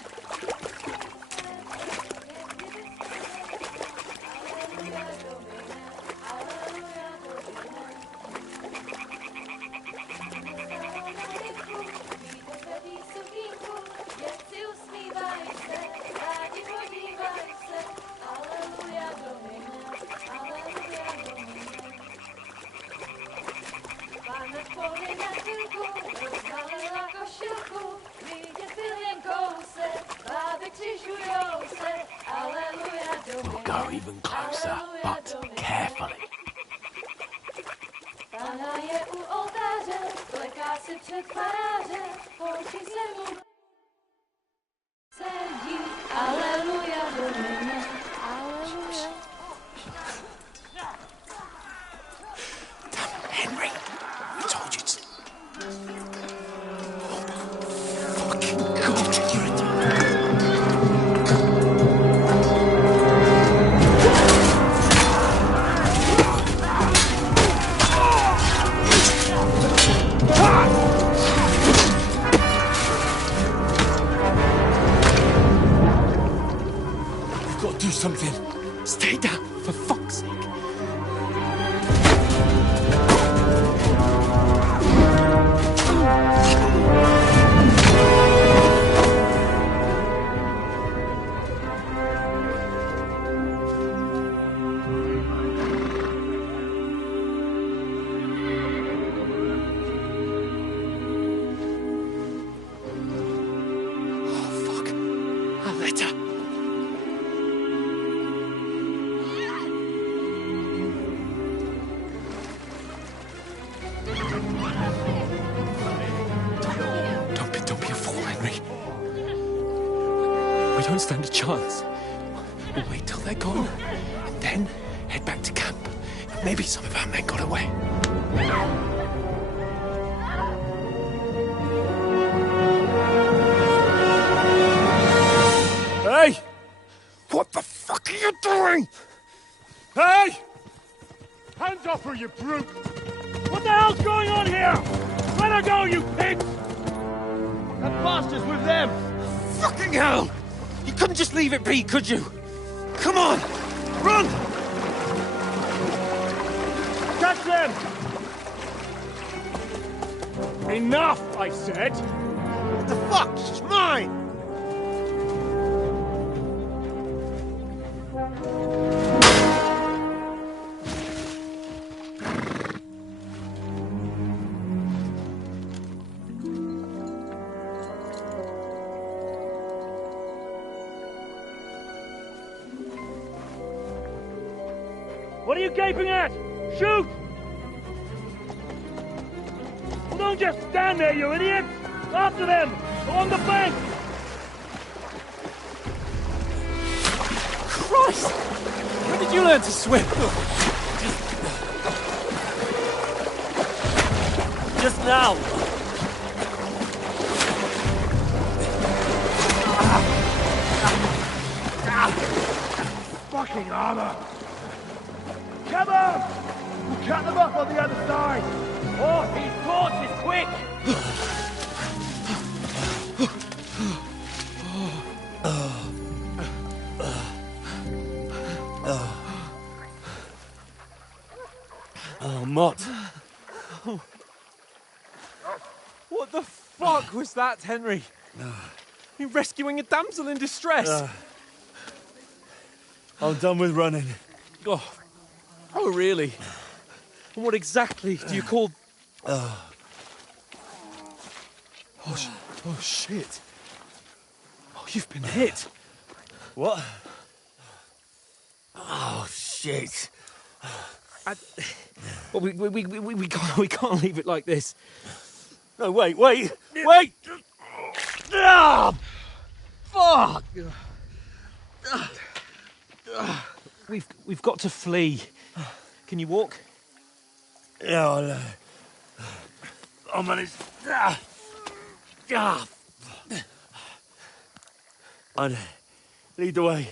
We'll go even closer, but carefully. Henry, I told you to... Oh, fucking God, you're a... We've got to do something. Stay down, for fuck's sake. Don't be a fool, Henry. We don't stand a chance. We'll wait till they're gone, and then head back to camp. Maybe some of our men got away. Hey! What the fuck are you doing? Hey! Hands off her, you brute! What the hell's going on here? Let her go, you pigs! That bastard's with them! Fucking hell! You couldn't just leave it be, could you? Come on! Run! Catch them! Enough, I said! What the fuck? She's mine! What are you gaping at? Shoot! Well, don't just stand there, you idiots! After them! Along the bank! Christ! When did you learn to swim? Just now. Fucking armor! Come on! We'll cut them off on the other side! Oh, these torches, quick! Oh, Mott. What the fuck was that, Henry? You rescuing a damsel in distress? I'm done with running. Oh, really? And what exactly do you call... Oh, shit. Oh, you've been hit. What? Oh, shit. Well, we can't leave it like this. No, wait! Ah! Fuck! We've got to flee. Can you walk? Yeah, I'll manage. I'd lead the way.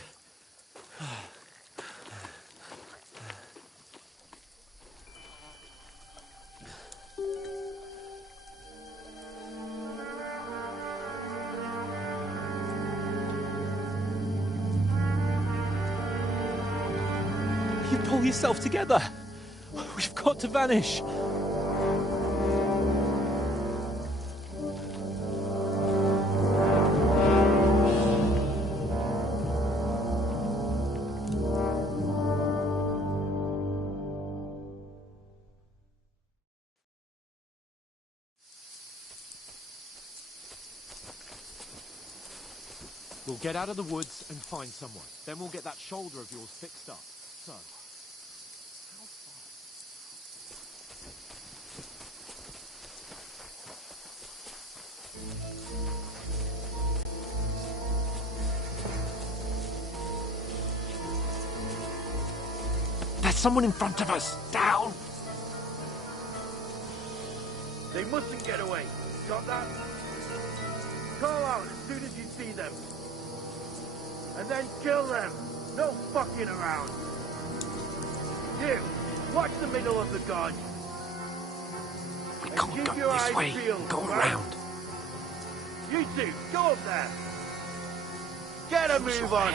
You pull yourself together. We've got to vanish. We'll get out of the woods and find someone. Then we'll get that shoulder of yours fixed up. So... There's someone in front of us! Down! They mustn't get away. Got that? Call out as soon as you see them. And then kill them. No fucking around. You, watch the middle of the gauge. We can't go this way. Go around. You two, go up there. Get a move on.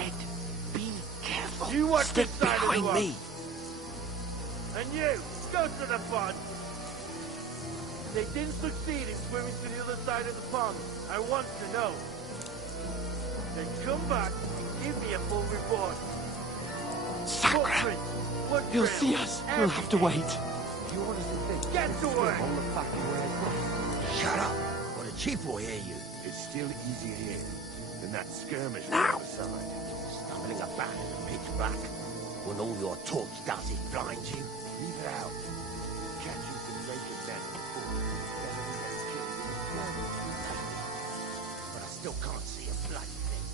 Be careful. You watch Stick this side behind of the me. And you, go to the pond. They didn't succeed in swimming to the other side of the pond. I want to know. Then come back and give me a full report. Sacra! He'll see us. We'll have to wait. Get to work! Shut up, or the chief will hear you. It's still easier here than that skirmish on the other side. Stumbling about in the pitch black when all your torch does is blind you. Leave it out. Catch you can make it then before but I still can't see a bloody thing.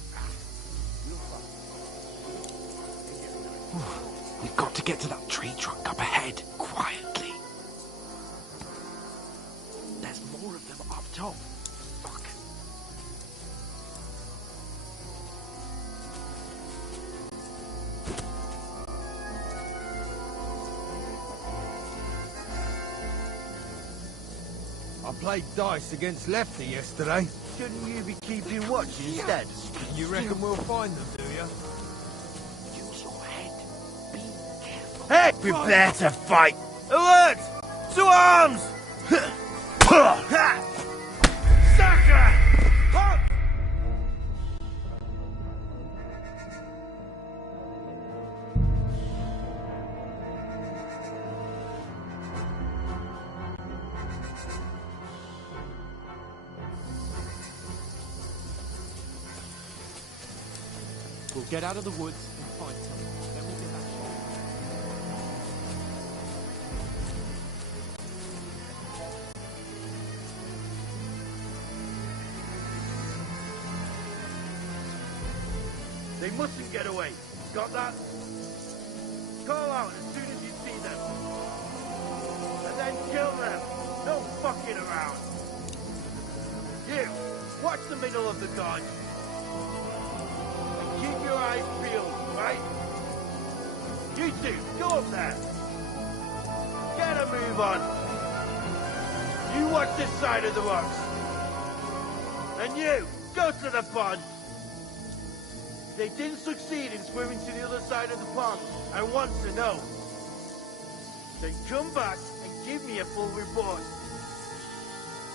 We've got to get to that tree trunk up ahead, quietly. There's more of them up top. Fuck. I played dice against Lefty yesterday. Shouldn't you be keeping watch instead? You reckon we'll find them, do you? Use your head. Be careful. Hey! Prepare to fight! Alert! To arms! Sucker! We'll get out of the woods and find someone. Then we'll get that shoulder. They mustn't get away. Got that? Call out as soon as you see them. And then kill them. No fucking around. You, watch the middle of the dodge. And keep your eyes peeled, right? You two, go up there. Get a move on. You watch this side of the rocks. And you, go to the pond. If they didn't succeed in swimming to the other side of the pond, I want to know. Then come back and give me a full report.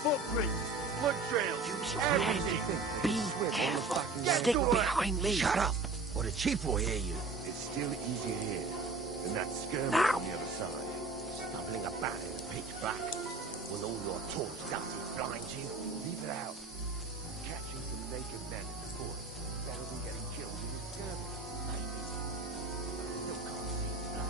Footprints, blood trails, everything. Be careful. Stick behind me. Shut up, or the chief will hear you. It's still easier here than that skirmish on the other side. Stumbling about in the pitch black, when all your torch does is blind you. Leave it out. Catching some naked men in the forest better than getting killed in a skirmish. Still can't see that.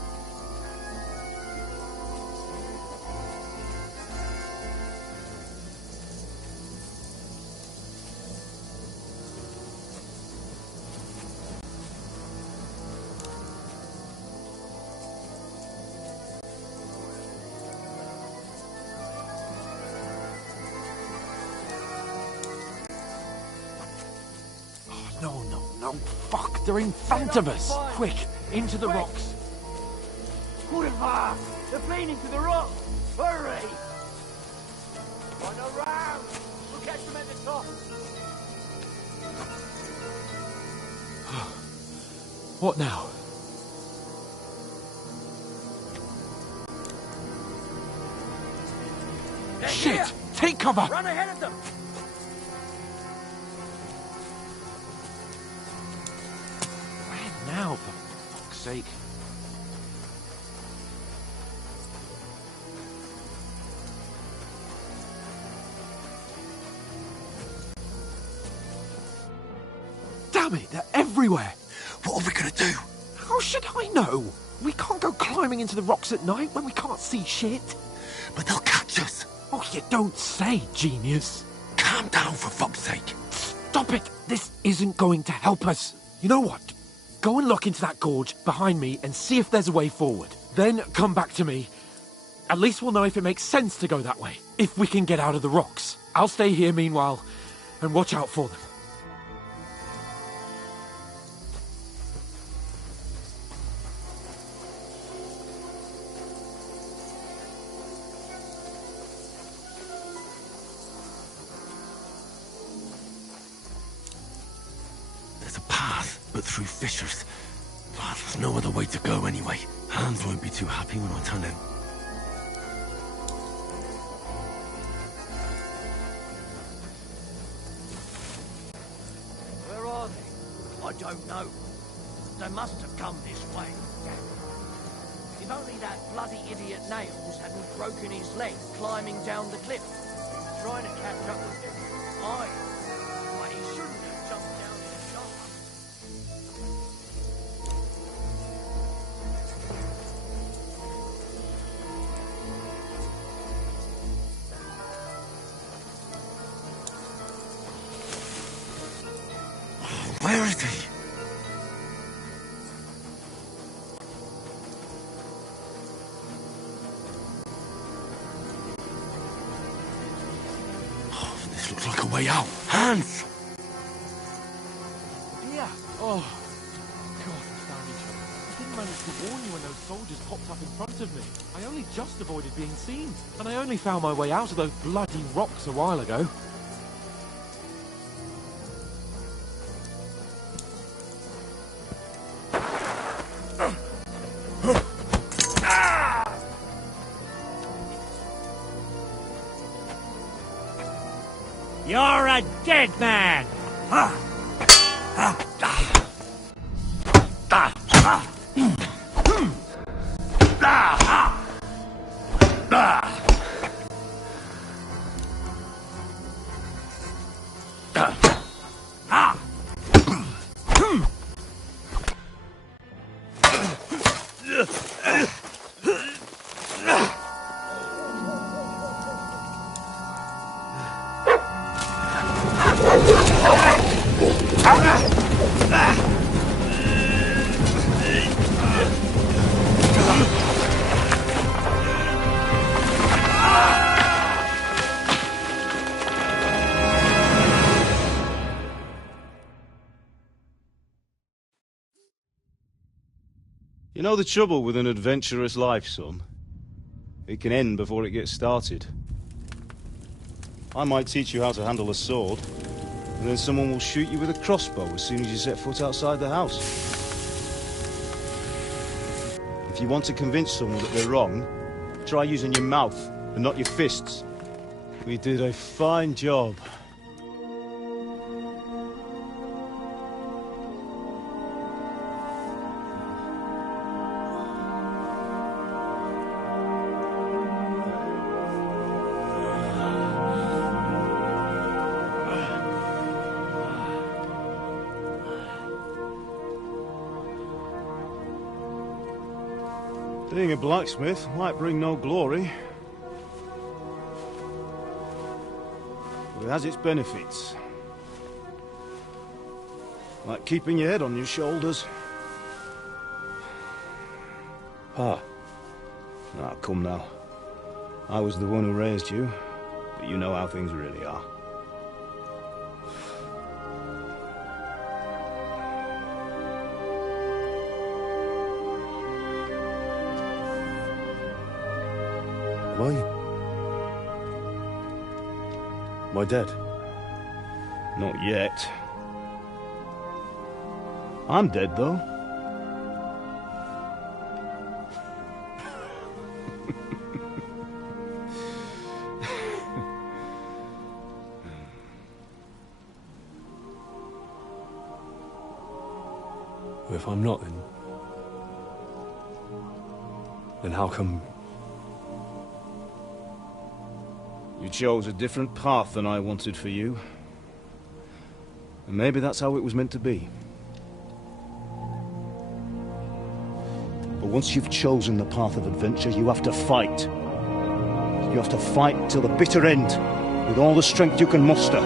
No, fuck, they're in front of us. Quick, into the rocks. Quiver! They're fleeing into the rocks! Hurry! Run around! We'll catch them at the top! What now? They're Shit! here. Take cover! Run ahead of them! Where now, for fuck's sake? Damn it, they're everywhere! What are we gonna do? How should I know? We can't go climbing into the rocks at night when we can't see shit. But they'll catch us. Oh, you don't say, genius. Calm down, for fuck's sake. Stop it! This isn't going to help us. You know what? Go and look into that gorge behind me and see if there's a way forward. Then come back to me. At least we'll know if it makes sense to go that way. If we can get out of the rocks. I'll stay here meanwhile and watch out for them. There's a path, but through fissures. Oh, there's no other way to go anyway. Hans won't be too happy when I turn in. Where are they? I don't know. They must have come this way. If only that bloody idiot Nails hadn't broken his leg climbing down the cliff. He was trying to catch up with him. Aye. But he shouldn't have jumped down in the dark. Where is he? Oh, this looks like a way out. Hans! Yeah. Oh. God, we found each other. I didn't manage to warn you when those soldiers popped up in front of me. I only just avoided being seen. And I only found my way out of those bloody rocks a while ago. You're a dead man! You know the trouble with an adventurous life, son? It can end before it gets started. I might teach you how to handle a sword, and then someone will shoot you with a crossbow as soon as you set foot outside the house. If you want to convince someone that they're wrong, try using your mouth and not your fists. We did a fine job. Being a blacksmith might bring no glory, but it has its benefits. Like keeping your head on your shoulders. Pa. Ah, come now. I was the one who raised you, but you know how things really are. Am I dead? Not yet. I'm dead, though. Well, if I'm not, then how come... You chose a different path than I wanted for you. And maybe that's how it was meant to be. But once you've chosen the path of adventure, you have to fight. You have to fight till the bitter end, with all the strength you can muster.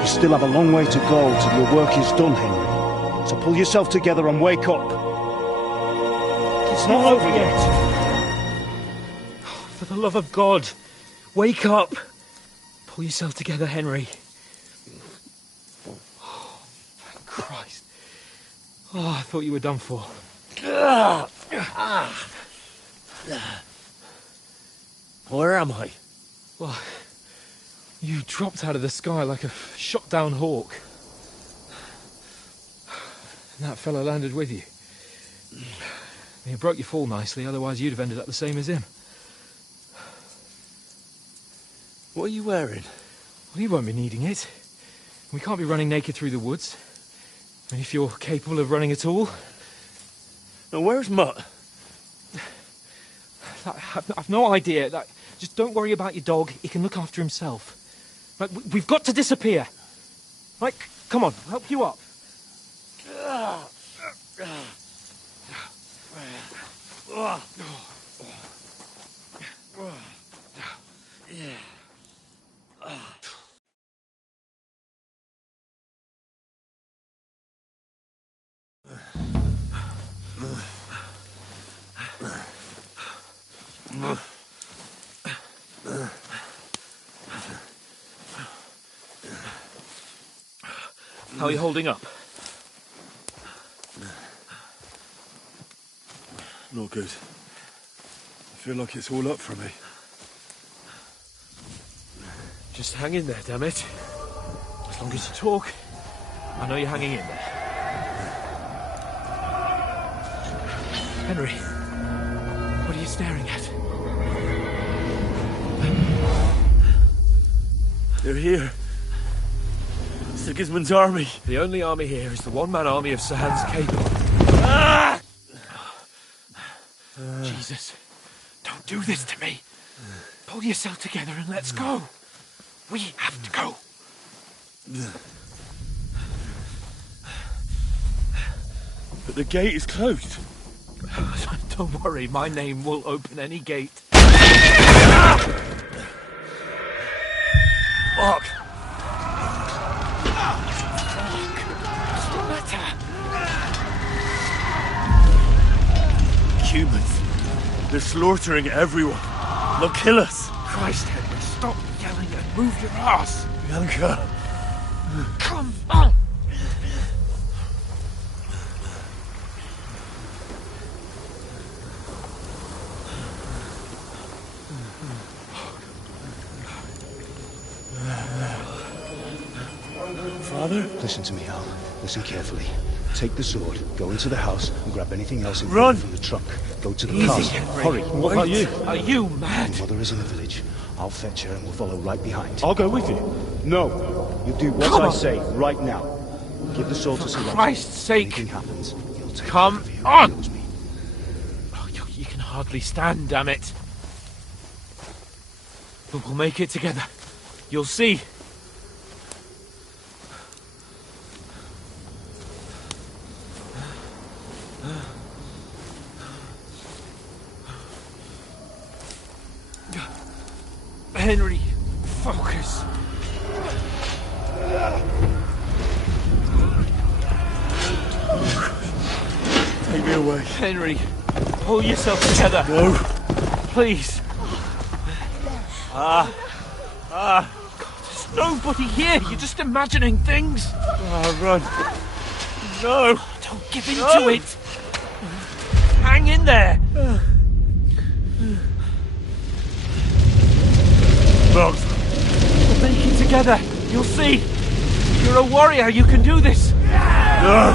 You still have a long way to go till your work is done, Henry. So pull yourself together and wake up. It's not over yet. For the love of God, wake up! Pull yourself together, Henry. Oh, thank Christ. Oh, I thought you were done for. Where am I? Well, you dropped out of the sky like a shot-down hawk. And that fella landed with you. You broke your fall nicely, otherwise you'd have ended up the same as him. What are you wearing? Well, you won't be needing it. We can't be running naked through the woods. I mean, if you're capable of running at all. Now, where's Mutt? I've no idea. Just don't worry about your dog. He can look after himself. Like, we've got to disappear. Right, come on, I'll help you up. How are you holding up? Not good. I feel like it's all up for me. Just hang in there, damn it. As long as you talk, I know you're hanging in there. Henry, what are you staring at? They're here. Sigismund's army. The only army here is the one-man army of Sir Hans Cable. Ah! Jesus, don't do this to me. Pull yourself together and let's go. We have to go. But the gate is closed. Don't worry, my name will open any gate. Fuck! Humans. They're slaughtering everyone. They'll kill us. Christ, Henry, stop yelling and move your ass. Bianca. Come on. Father? Listen to me, Al. Listen carefully. Take the sword, go into the house, and grab anything else Run! from the trunk. Go to the Easy, castle. Henry. Hurry. What about you? Are you mad? Your mother is in the village. I'll fetch her and we'll follow right behind. I'll go with you. No. You do what Come I on. say right now. Give the sword to Sir Christ's sake! Anything happens, you'll take Come care of on! He owes me. Oh, you can hardly stand, damn it. But we'll make it together. You'll see. Henry, focus. Take me away. Henry, pull yourself together. No. Please. God, there's nobody here. You're just imagining things. Run. No. Don't give in to it. Hang in there. Bugs. We'll make it together. You'll see. You're a warrior. You can do this. No.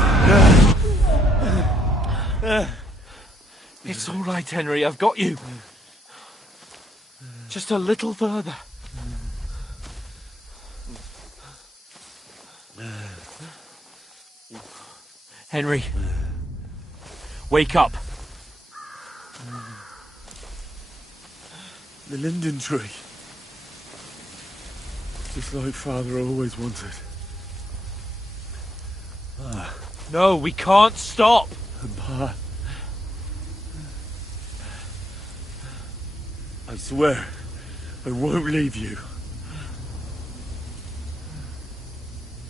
It's all right, Henry. I've got you. Just a little further. Henry. Wake up. The linden tree. Just like Father always wanted. No, we can't stop. Pa. I swear, I won't leave you.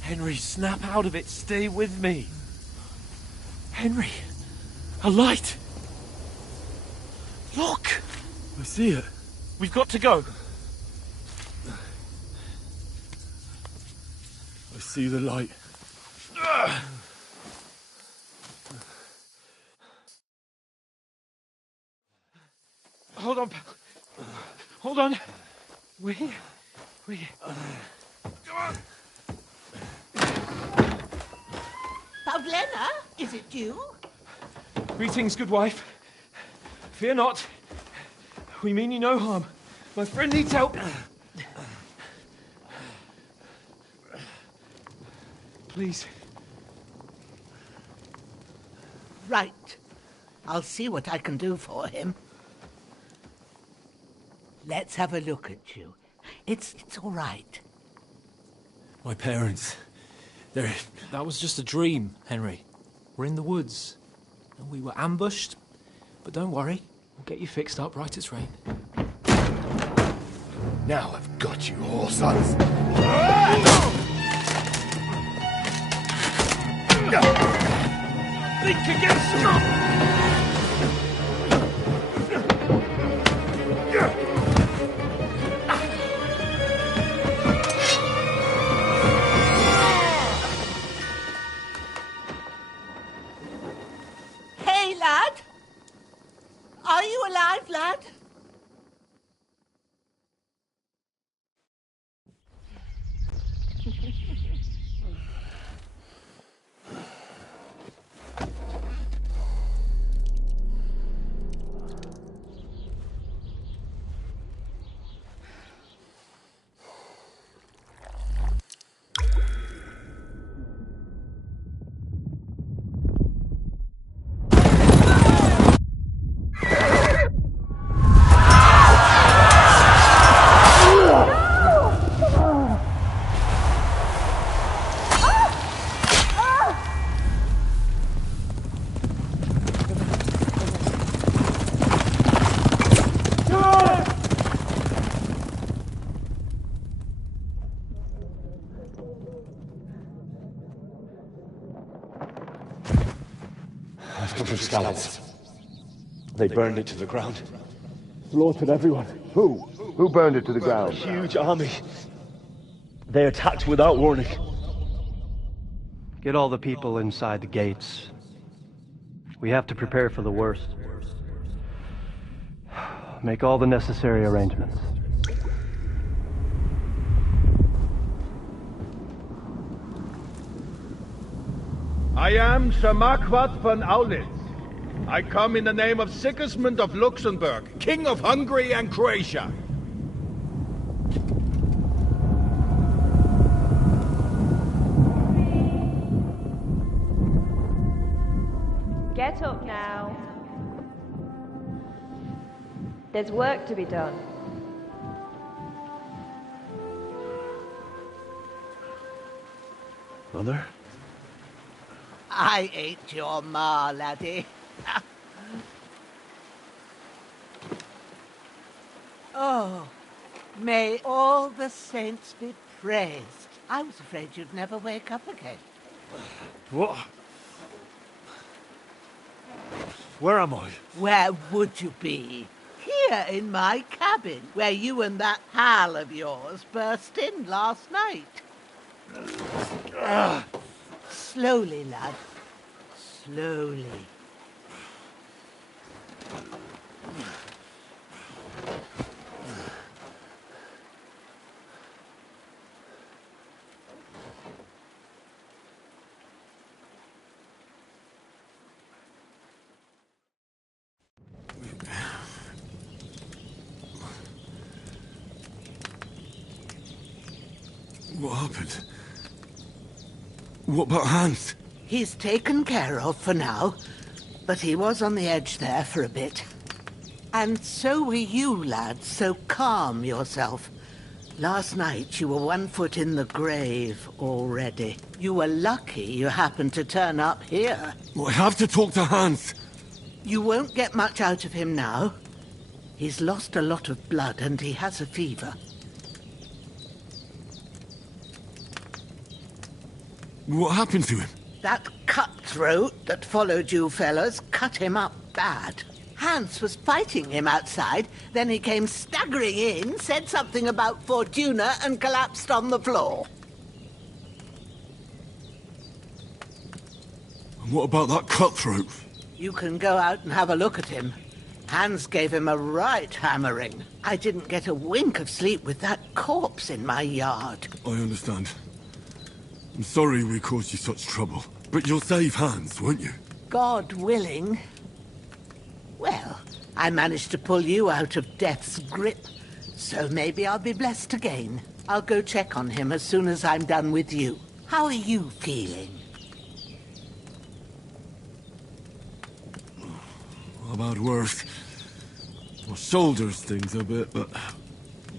Henry, snap out of it. Stay with me. Henry, a light. Look. I see it. We've got to go. I see the light. Hold on, pal. Hold on. We. Come on. Pavlena, is it you? Greetings, good wife. Fear not. We mean you no harm. My friend needs help. Please. Right. I'll see what I can do for him. Let's have a look at you. It's all right. My parents, they're... That was just a dream, Henry. We're in the woods. And we were ambushed. But don't worry. We'll get you fixed up right as rain. Now I've got you, whore sons. Think against you! Hey, lad! Are you alive, lad? I've come from Scallops. They burned it to the ground. Slaughtered everyone. Who? Who burned it to the ground? Huge army. They attacked without warning. Get all the people inside the gates. We have to prepare for the worst. Make all the necessary arrangements. I am Sir Marquardt von Aulitz. I come in the name of Sigismund of Luxembourg, King of Hungary and Croatia. Get up now. There's work to be done. Mother? I ain't your ma, laddie. Oh, may all the saints be praised. I was afraid you'd never wake up again. What? Where am I? Where would you be? Here in my cabin, where you and that pal of yours burst in last night. Slowly, lad. Slowly. What happened? What about Hans? He's taken care of for now, but he was on the edge there for a bit. And so were you, lad, so calm yourself. Last night you were 1 foot in the grave already. You were lucky you happened to turn up here. Well, I have to talk to Hans. You won't get much out of him now. He's lost a lot of blood and he has a fever. What happened to him? That cutthroat that followed you fellas cut him up bad. Hans was fighting him outside, then he came staggering in, said something about Fortuna and collapsed on the floor. And what about that cutthroat? You can go out and have a look at him. Hans gave him a right hammering. I didn't get a wink of sleep with that corpse in my yard. I understand. I'm sorry we caused you such trouble. But you'll save Hans, won't you? God willing. Well, I managed to pull you out of death's grip, so maybe I'll be blessed again. I'll go check on him as soon as I'm done with you. How are you feeling? I've had worse. My shoulder stings a bit, but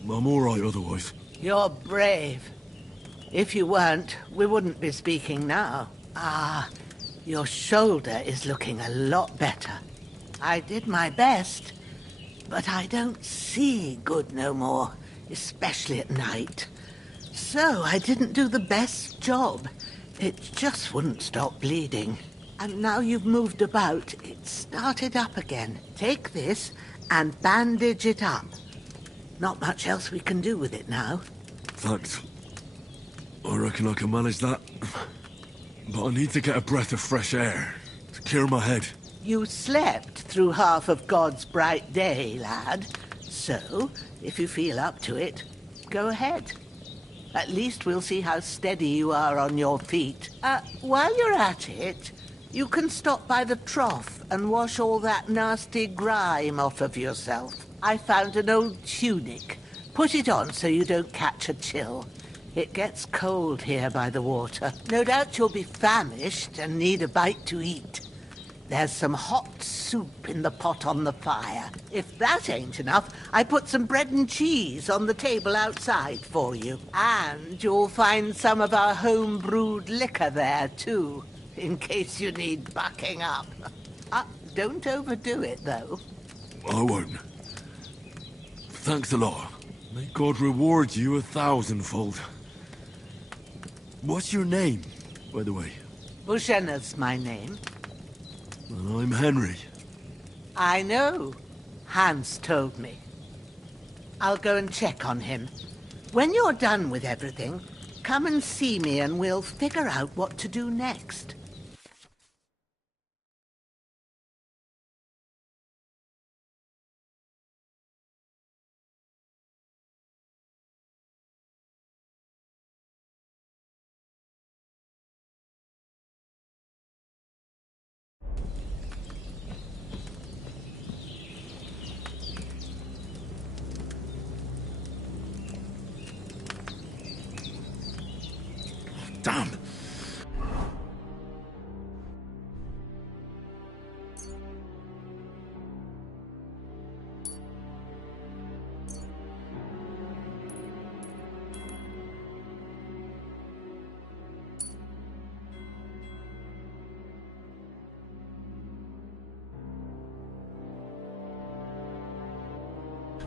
I'm all right otherwise. You're brave. If you weren't, we wouldn't be speaking now. Ah, your shoulder is looking a lot better. I did my best, but I don't see good no more, especially at night. So I didn't do the best job. It just wouldn't stop bleeding. And now you've moved about, it started up again. Take this and bandage it up. Not much else we can do with it now. Thanks. I reckon I can manage that. But I need to get a breath of fresh air to clear my head. You slept through half of God's bright day, lad. So, if you feel up to it, go ahead. At least we'll see how steady you are on your feet. While you're at it, you can stop by the trough and wash all that nasty grime off of yourself. I found an old tunic. Put it on so you don't catch a chill. It gets cold here by the water. No doubt you'll be famished and need a bite to eat. There's some hot soup in the pot on the fire. If that ain't enough, I put some bread and cheese on the table outside for you. And you'll find some of our home-brewed liquor there, too, in case you need bucking up. Don't overdo it, though. I won't. Thanks a lot. May God reward you 1,000-fold. What's your name, by the way? Bushenna's my name. Well, I'm Henry. I know. Hans told me. I'll go and check on him. When you're done with everything, come and see me and we'll figure out what to do next. Damn!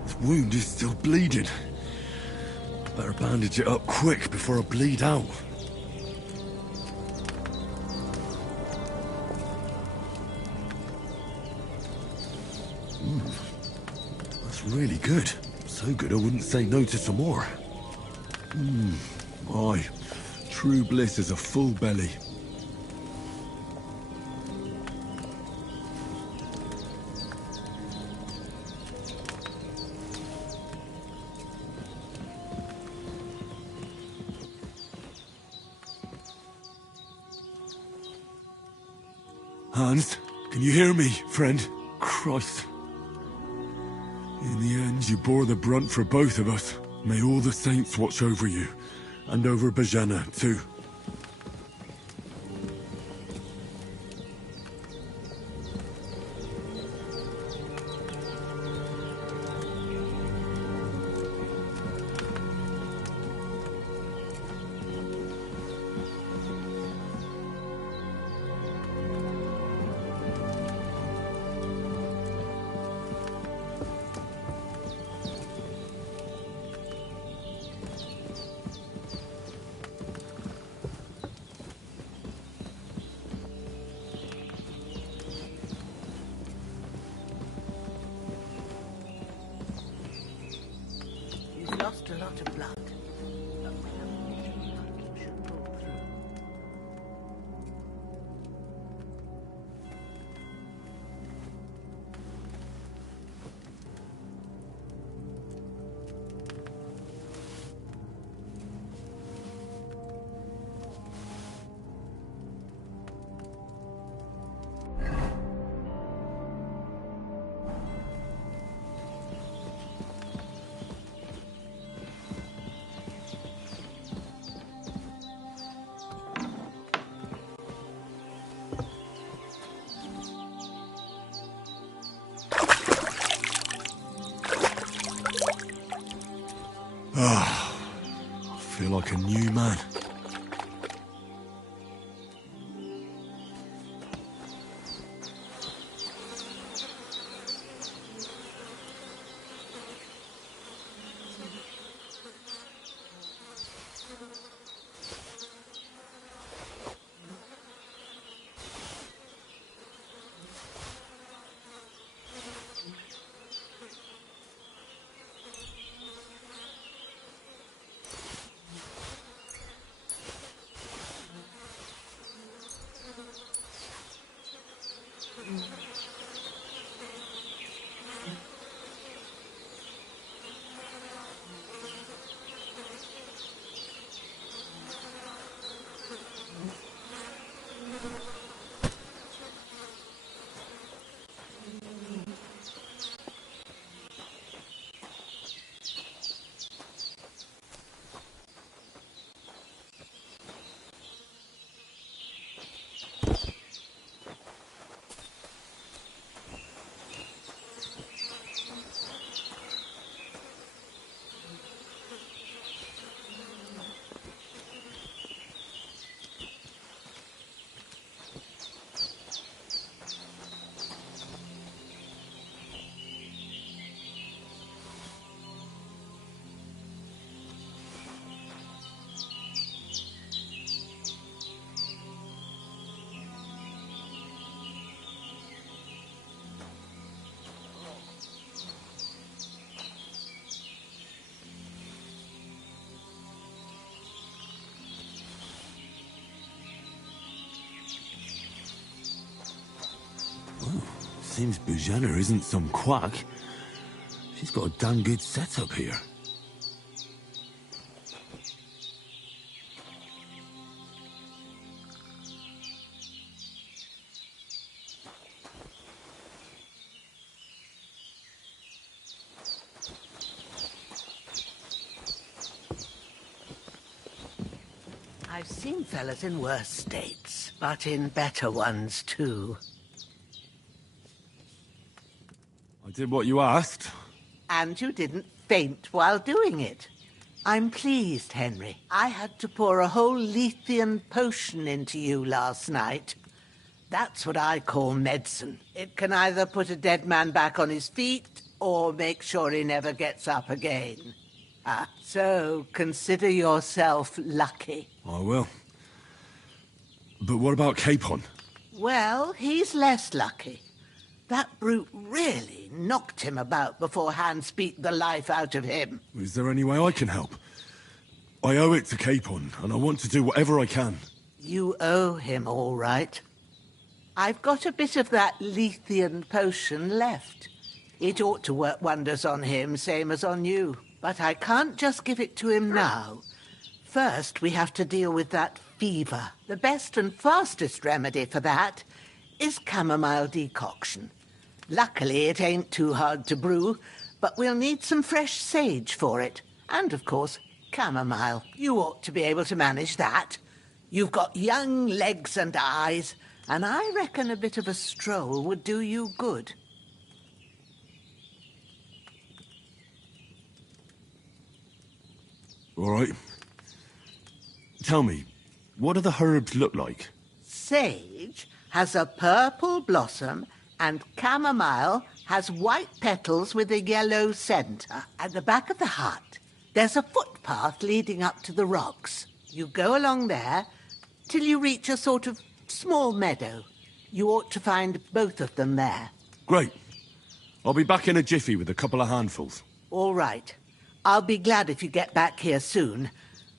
The wound is still bleeding. Better bandage it up quick before I bleed out. That's really good. So good I wouldn't say no to some more. Aye, true bliss is a full belly. Hans, can you hear me, friend? Christ. In the end, you bore the brunt for both of us. May all the saints watch over you, and over Bajana, too. You've lost a lot of blood. Ah, I feel like a new man. Seems Bujana isn't some quack. She's got a damn good setup here. I've seen fellas in worse states, but in better ones too. I did what you asked. And you didn't faint while doing it. I'm pleased, Henry. I had to pour a whole Lethean potion into you last night. That's what I call medicine. It can either put a dead man back on his feet, or make sure he never gets up again. So consider yourself lucky. I will. But what about Capon? Well, he's less lucky. That brute really knocked him about before Hans beat the life out of him. Is there any way I can help? I owe it to Capon, and I want to do whatever I can. You owe him, all right. I've got a bit of that Lethean potion left. It ought to work wonders on him, same as on you. But I can't just give it to him now. First, we have to deal with that fever. The best and fastest remedy for that is chamomile decoction. Luckily, it ain't too hard to brew, but we'll need some fresh sage for it. And, of course, chamomile. You ought to be able to manage that. You've got young legs and eyes, and I reckon a bit of a stroll would do you good. All right. Tell me, what do the herbs look like? Sage has a purple blossom, and chamomile has white petals with a yellow centre. At the back of the hut, there's a footpath leading up to the rocks. You go along there till you reach a sort of small meadow. You ought to find both of them there. Great. I'll be back in a jiffy with a couple of handfuls. All right. I'll be glad if you get back here soon.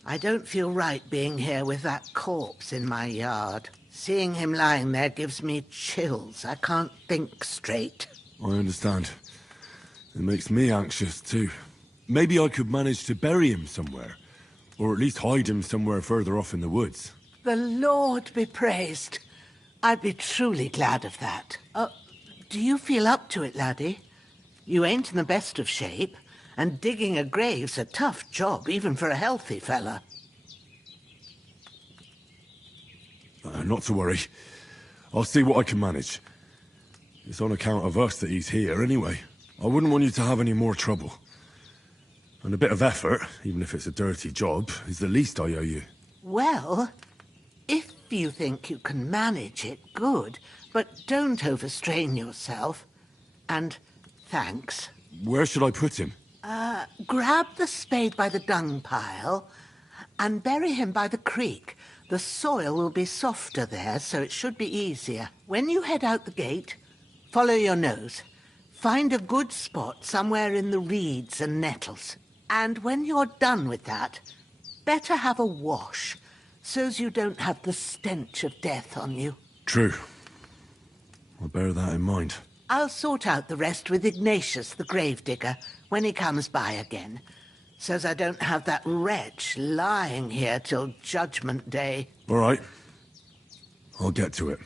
I don't feel right being here with that corpse in my yard. Seeing him lying there gives me chills. I can't think straight. I understand. It makes me anxious, too. Maybe I could manage to bury him somewhere. Or at least hide him somewhere further off in the woods. The Lord be praised. I'd be truly glad of that. Do you feel up to it, laddie? You ain't in the best of shape, and digging a grave's a tough job, even for a healthy fella. Not to worry. I'll see what I can manage. It's on account of us that he's here, anyway. I wouldn't want you to have any more trouble. And a bit of effort, even if it's a dirty job, is the least I owe you. Well, if you think you can manage it, good. But don't overstrain yourself. And thanks. Where should I put him? Grab the spade by the dung pile and bury him by the creek. The soil will be softer there, so it should be easier. When you head out the gate, follow your nose. Find a good spot somewhere in the reeds and nettles. And when you're done with that, better have a wash, so's you don't have the stench of death on you. True. I'll bear that in mind. I'll sort out the rest with Ignatius, the gravedigger, when he comes by again, so's I don't have that wretch lying here till Judgment Day. All right. I'll get to it.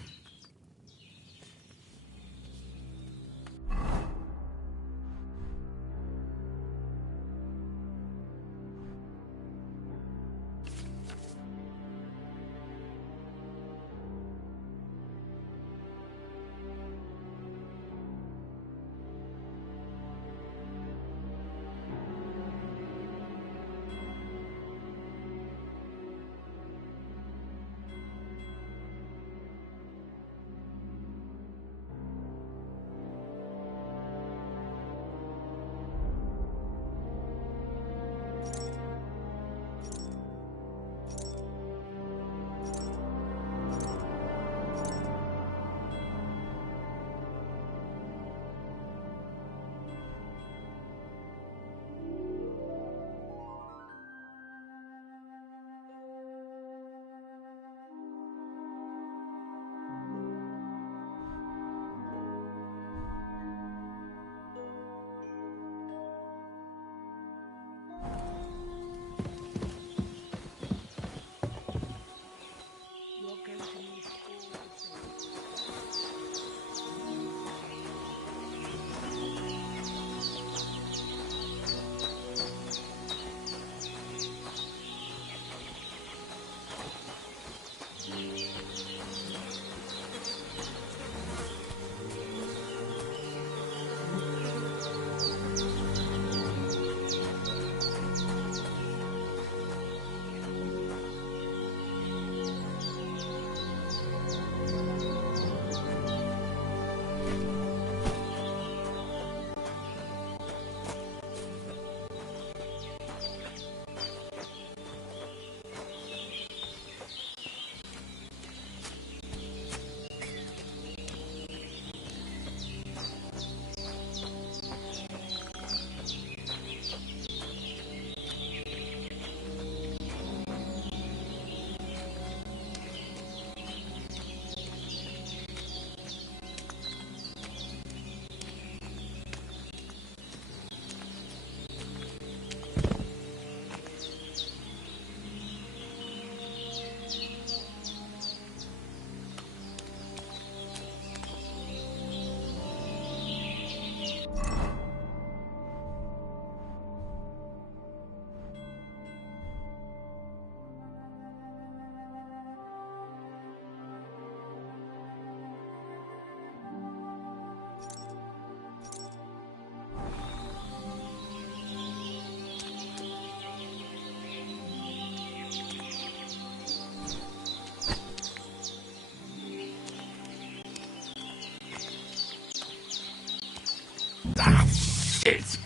Ah, shit!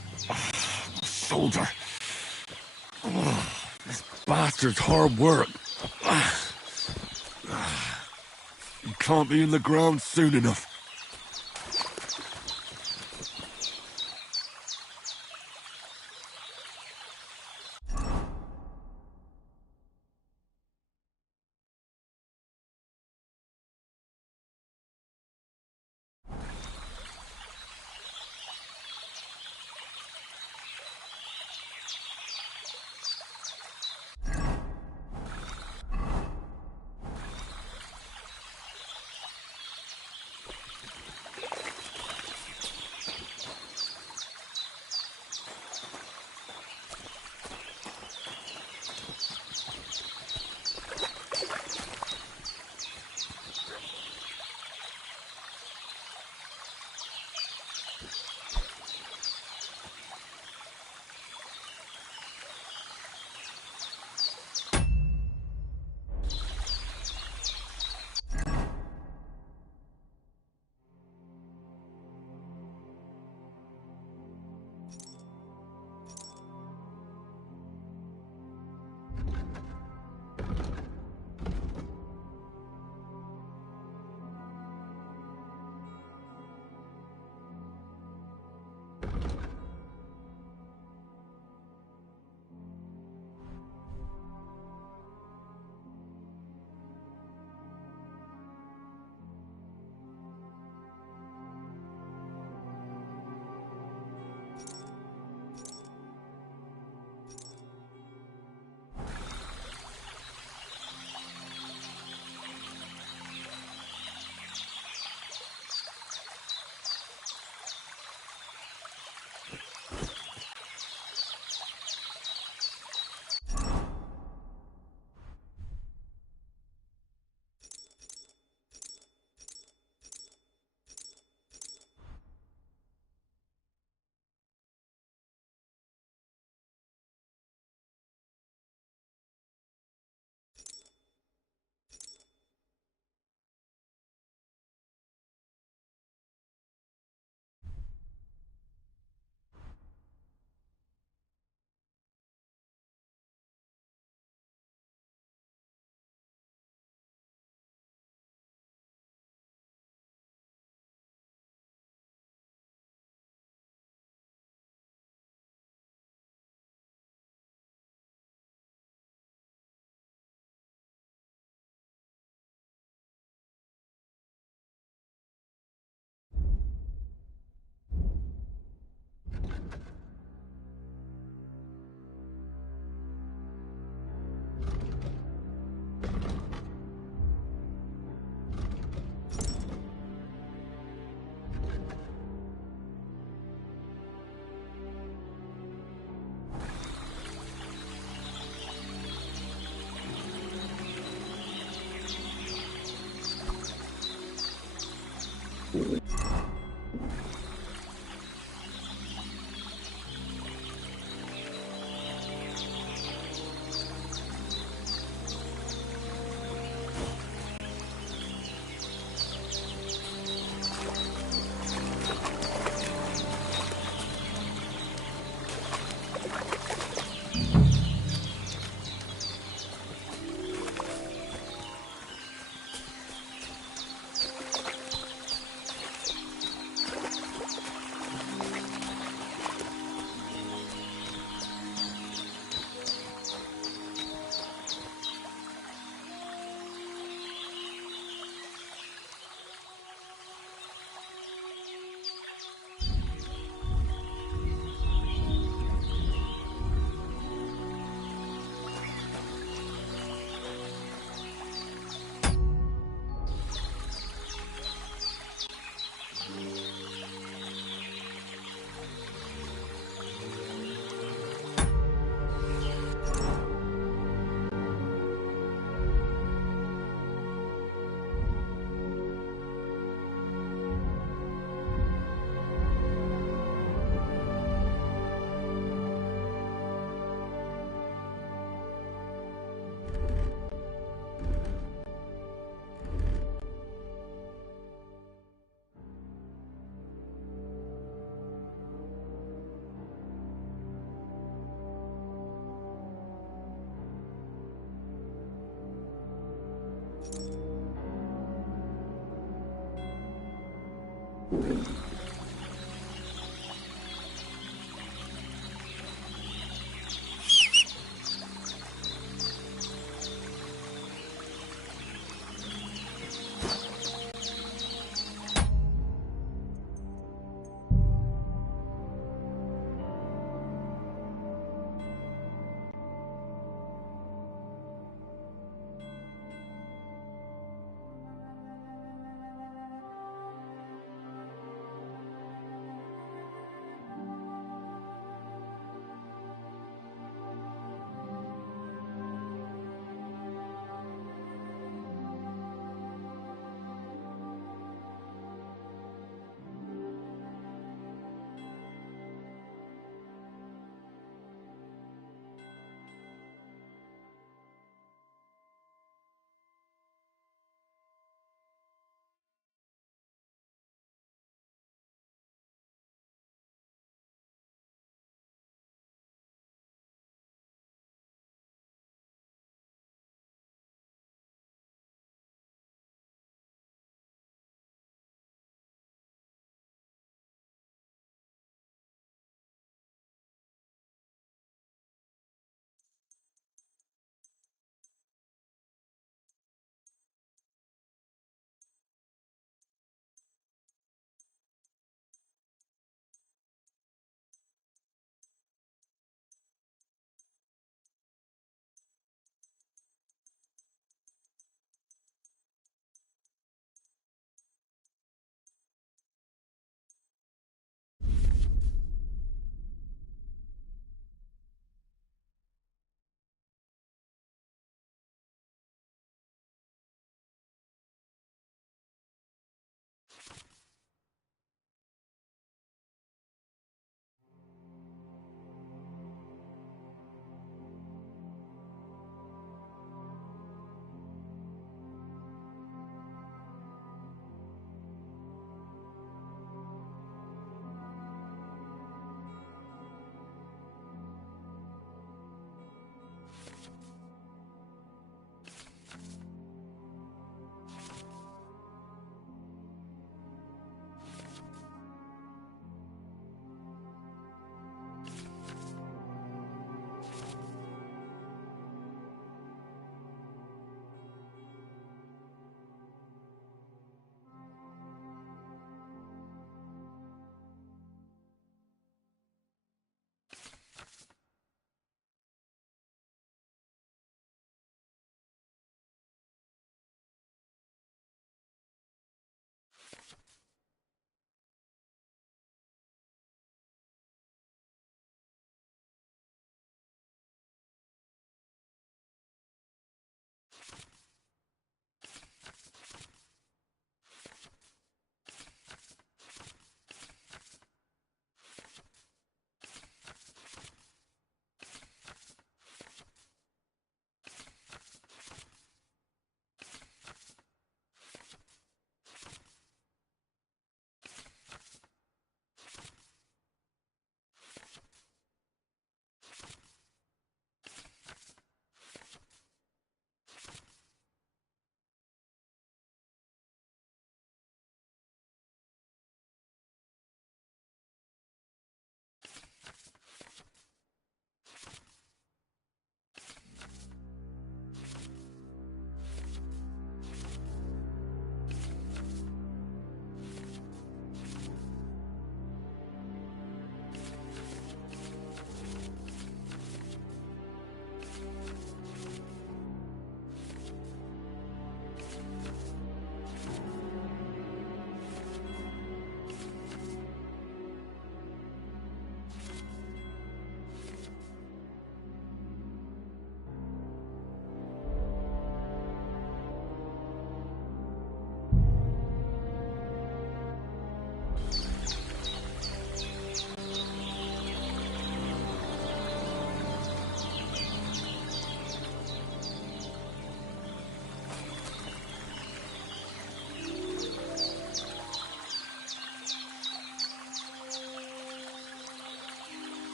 Shoulder. This bastard's hard work. You can't be in the ground soon enough.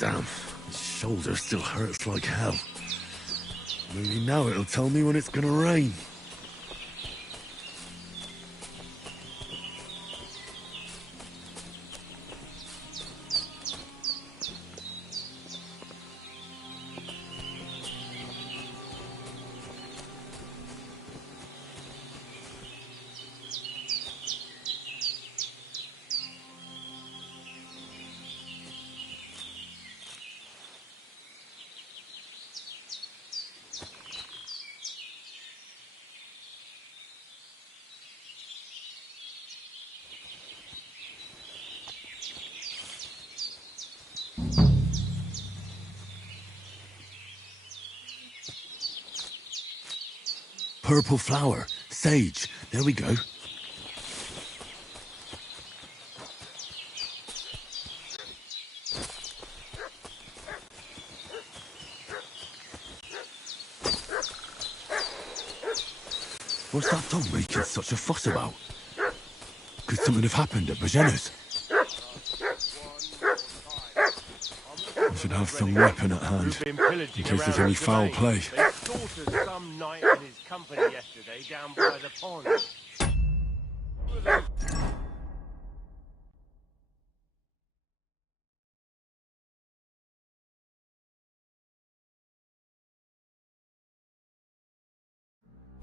Damn, his shoulder still hurts like hell. Maybe now it'll tell me when it's gonna rain. Purple flower. Sage. There we go. What's that dog making such a fuss about? Could something have happened at Bajena's? I should have some weapon at hand, in case there's any foul play. They slaughtered some knight and his company yesterday down by the pond.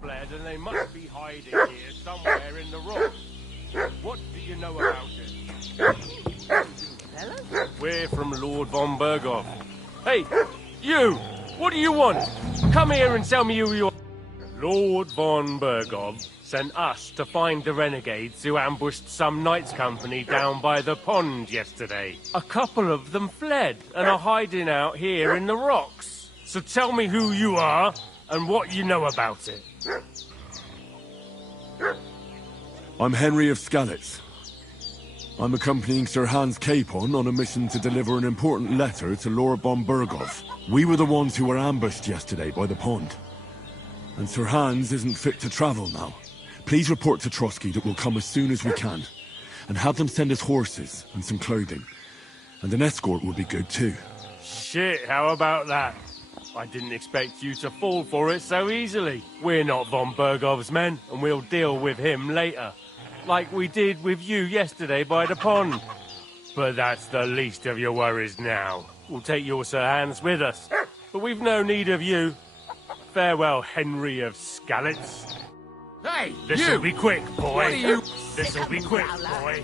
Fled, and they must be hiding here somewhere in the rocks. What do you know about it? We're from Lord von Berghoff. Hey, you! What do you want? Come here and tell me who you are. Lord von Berghoff sent us to find the renegades who ambushed some knights' company down by the pond yesterday. A couple of them fled and are hiding out here in the rocks. So tell me who you are and what you know about it. I'm Henry of Skalitz. I'm accompanying Sir Hans Capon on a mission to deliver an important letter to Lord von Berghoff. We were the ones who were ambushed yesterday by the pond. And Sir Hans isn't fit to travel now. Please report to Trotsky that we'll come as soon as we can. And have them send us horses and some clothing. And an escort would be good too. Shit, how about that? I didn't expect you to fall for it so easily. We're not von Berghoff's men, and we'll deal with him later. Like we did with you yesterday by the pond. But that's the least of your worries now. We'll take your Sir Hans with us. But we've no need of you. Farewell, Henry of Skalitz. Hey, This'll be quick, boy. What are you- This'll be quick, boy.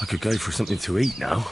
I could go for something to eat now.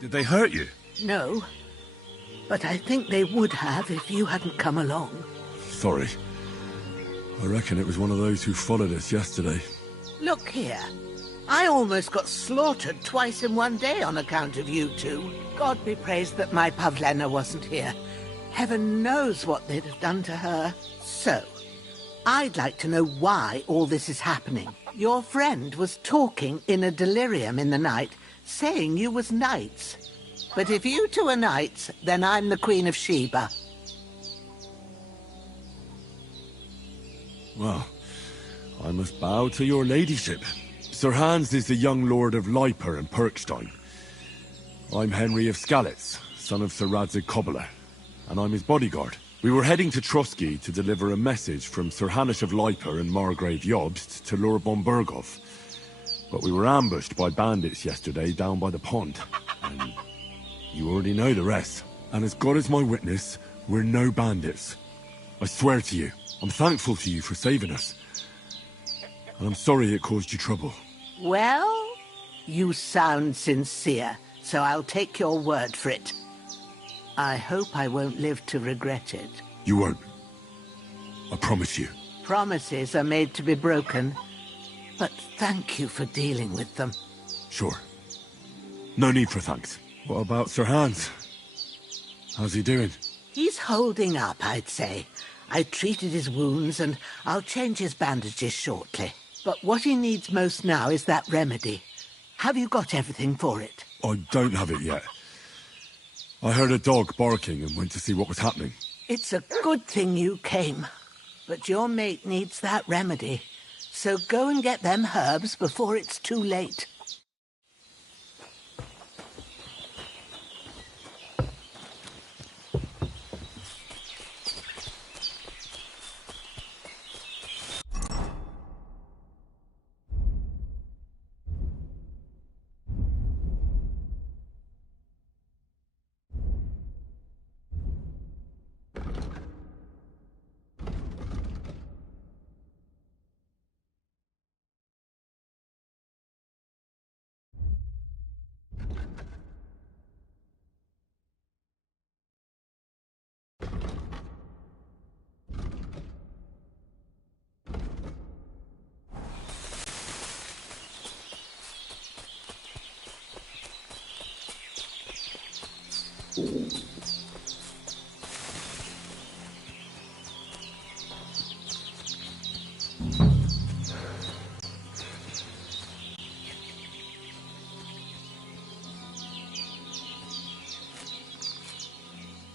Did they hurt you? No, but I think they would have if you hadn't come along. Sorry. I reckon it was one of those who followed us yesterday. Look here. I almost got slaughtered twice in one day on account of you two. God be praised that my Pavlena wasn't here. Heaven knows what they'd have done to her. So, I'd like to know why all this is happening. Your friend was talking in a delirium in the night, saying you was knights. But if you two are knights, then I'm the Queen of Sheba. Well, I must bow to your ladyship. Sir Hans is the young lord of Leiper and Perkstein. I'm Henry of Skalitz, son of Sir Radzig Kobyla, and I'm his bodyguard. We were heading to Trotsky to deliver a message from Sir Hanush of Leiper and Margrave Jobst to Lord Bombergov. But we were ambushed by bandits yesterday down by the pond, and you already know the rest. And as God is my witness, we're no bandits. I swear to you, I'm thankful to you for saving us. And I'm sorry it caused you trouble. Well, you sound sincere, so I'll take your word for it. I hope I won't live to regret it. You won't. I promise you. Promises are made to be broken, but thank you for dealing with them. Sure. No need for thanks. What about Sir Hans? How's he doing? He's holding up, I'd say. I treated his wounds, and I'll change his bandages shortly. But what he needs most now is that remedy. Have you got everything for it? I don't have it yet. I heard a dog barking and went to see what was happening. It's a good thing you came. But your mate needs that remedy. So go and get them herbs before it's too late.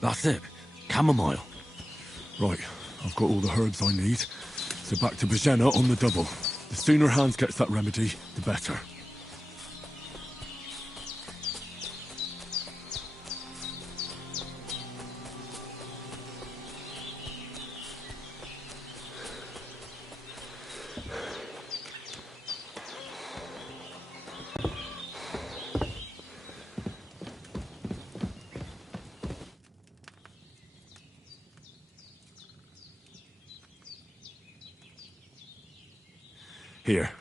That's it. Chamomile. Right, I've got all the herbs I need. So back to Bajena on the double. The sooner Hans gets that remedy, the better. Here.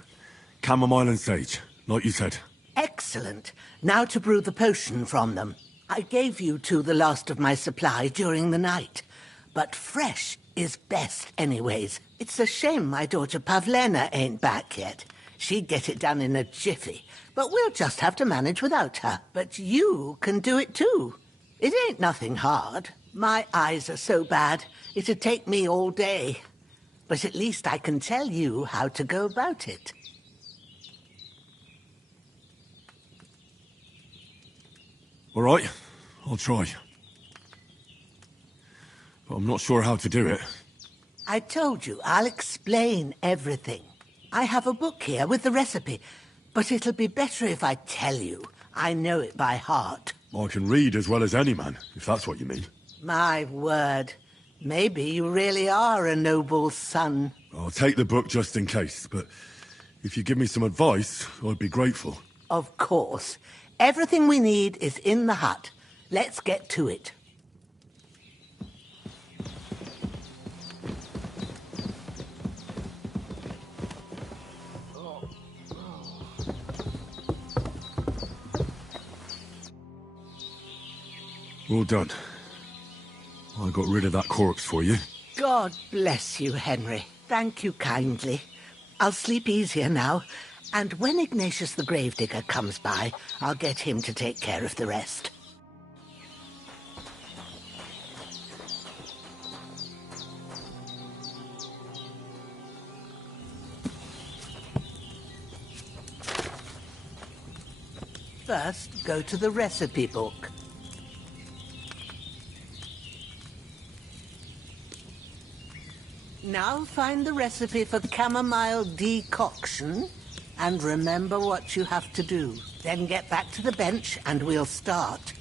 Chamomile and sage, like you said. Excellent. Now to brew the potion from them. I gave you two the last of my supply during the night. But fresh is best anyways. It's a shame my daughter Pavlena ain't back yet. She'd get it done in a jiffy. But we'll just have to manage without her. But you can do it too. It ain't nothing hard. My eyes are so bad, it'd take me all day. But at least I can tell you how to go about it. All right, I'll try. But I'm not sure how to do it. I told you, I'll explain everything. I have a book here with the recipe, but it'll be better if I tell you. I know it by heart. I can read as well as any man, if that's what you mean. My word. Maybe you really are a noble son. I'll take the book just in case, but if you give me some advice, I'd be grateful. Of course. Everything we need is in the hut. Let's get to it. Well done. I got rid of that corpse for you. God bless you, Henry. Thank you kindly. I'll sleep easier now, and when Ignatius the Gravedigger comes by, I'll get him to take care of the rest. First, go to the recipe book. Now find the recipe for chamomile decoction and remember what you have to do. Then get back to the bench and we'll start.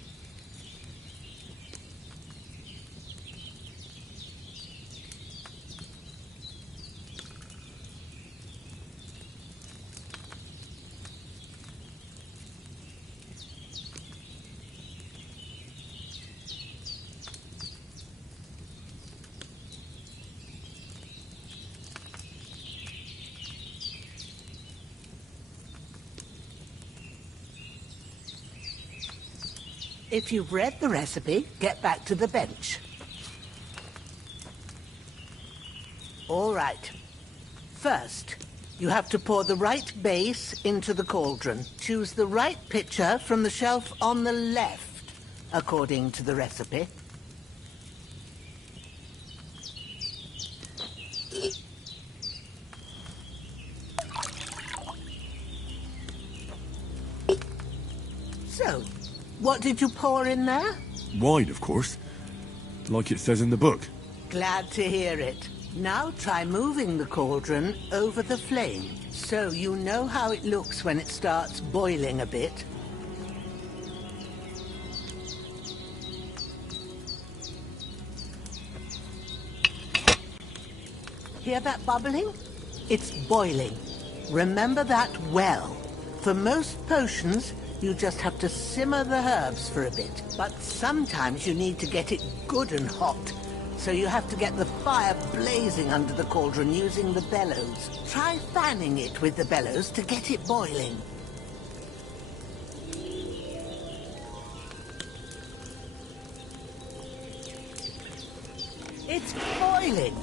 If you've read the recipe, get back to the bench. All right. First, you have to pour the right base into the cauldron. Choose the right pitcher from the shelf on the left, according to the recipe. So, what did you pour in there? Wine, of course. Like it says in the book. Glad to hear it. Now try moving the cauldron over the flame, so you know how it looks when it starts boiling a bit. Hear that bubbling? It's boiling. Remember that well. For most potions, you just have to simmer the herbs for a bit. But sometimes you need to get it good and hot. So you have to get the fire blazing under the cauldron using the bellows. Try fanning it with the bellows to get it boiling. It's boiling.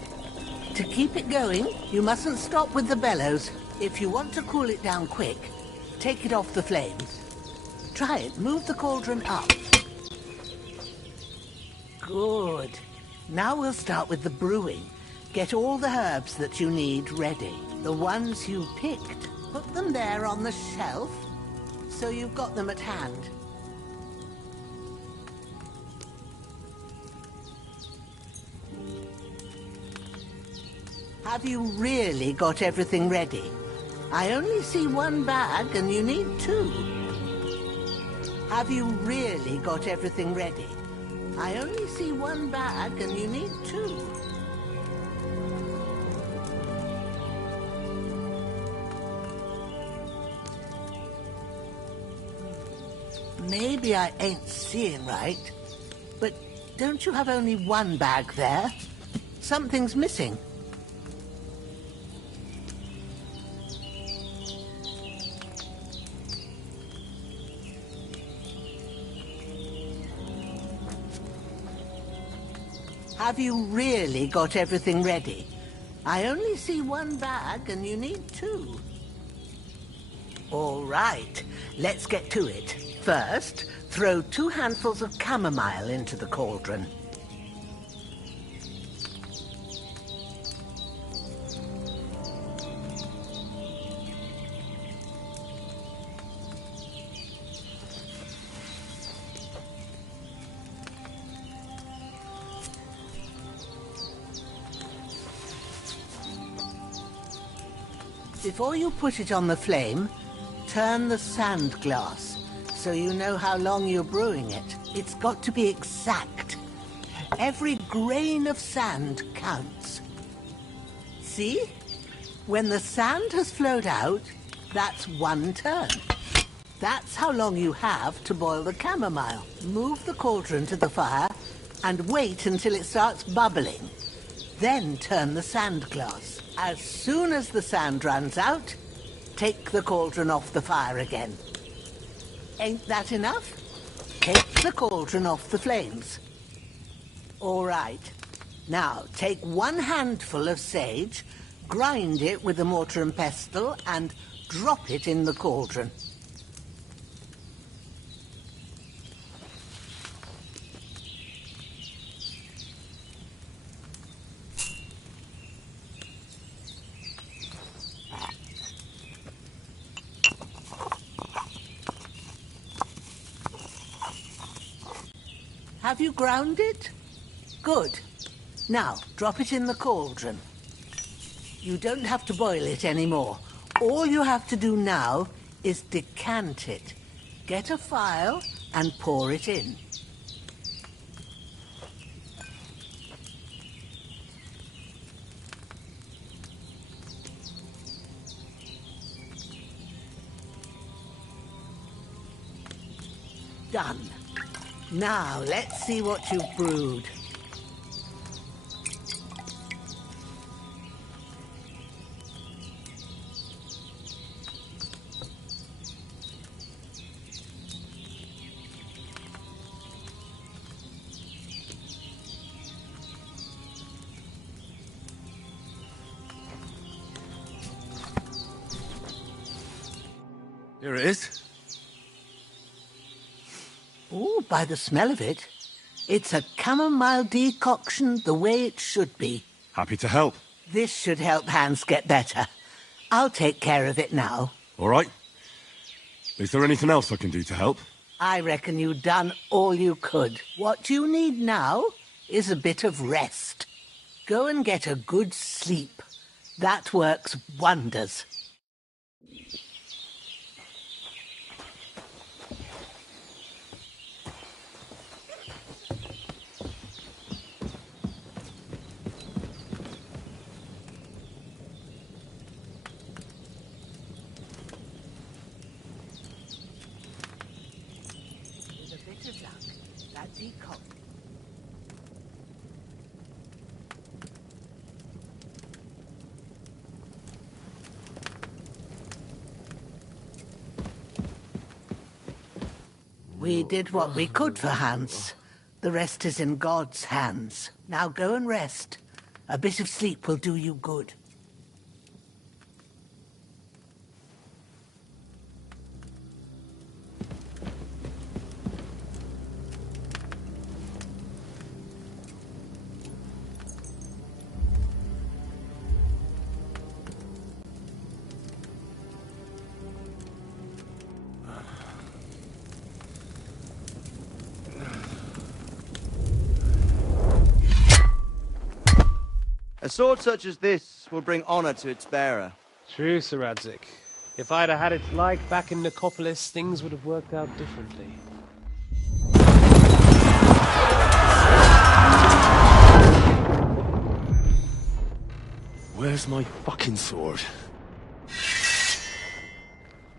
To keep it going, you mustn't stop with the bellows. If you want to cool it down quick, take it off the flames. Try it. Move the cauldron up. Good. Now we'll start with the brewing. Get all the herbs that you need ready. The ones you picked. Put them there on the shelf, so you've got them at hand. Have you really got everything ready? I only see one bag and you need two. Have you really got everything ready? I only see one bag and you need two. Maybe I ain't seeing right, but don't you have only one bag there? Something's missing. Have you really got everything ready? I only see one bag and you need two. All right, let's get to it. First, throw 2 handfuls of chamomile into the cauldron. Before you put it on the flame, turn the sand glass so you know how long you're brewing it. It's got to be exact. Every grain of sand counts. See? When the sand has flowed out, that's 1 turn. That's how long you have to boil the chamomile. Move the cauldron to the fire and wait until it starts bubbling. Then turn the sand glass. As soon as the sand runs out, take the cauldron off the fire again. Ain't that enough? Take the cauldron off the flames. All right. Now, take 1 handful of sage, grind it with a mortar and pestle, and drop it in the cauldron. Have you ground it? Good. Now, drop it in the cauldron. You don't have to boil it anymore. All you have to do now is decant it. Get a phial and pour it in. Done. Now, let's see what you've brewed. Here it is. Oh, by the smell of it, it's a chamomile decoction the way it should be. Happy to help. This should help Hans get better. I'll take care of it now. All right. Is there anything else I can do to help? I reckon you've done all you could. What you need now is a bit of rest. Go and get a good sleep. That works wonders. We did what we could for Hans. The rest is in God's hands. Now go and rest. A bit of sleep will do you good. A sword such as this will bring honor to its bearer. True, Sir Radzik. If I'd have had its like back in Nicopolis, things would have worked out differently. Where's my fucking sword?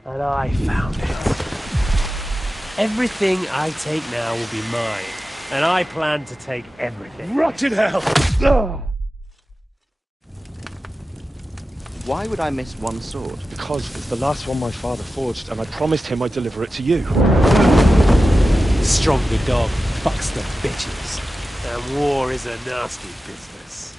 And I found it. Everything I take now will be mine, and I plan to take everything. Rotten hell! Ugh. Why would I miss one sword? Because it's the last one my father forged, and I promised him I'd deliver it to you. Stronger dog fucks the bitches. And war is a nasty business.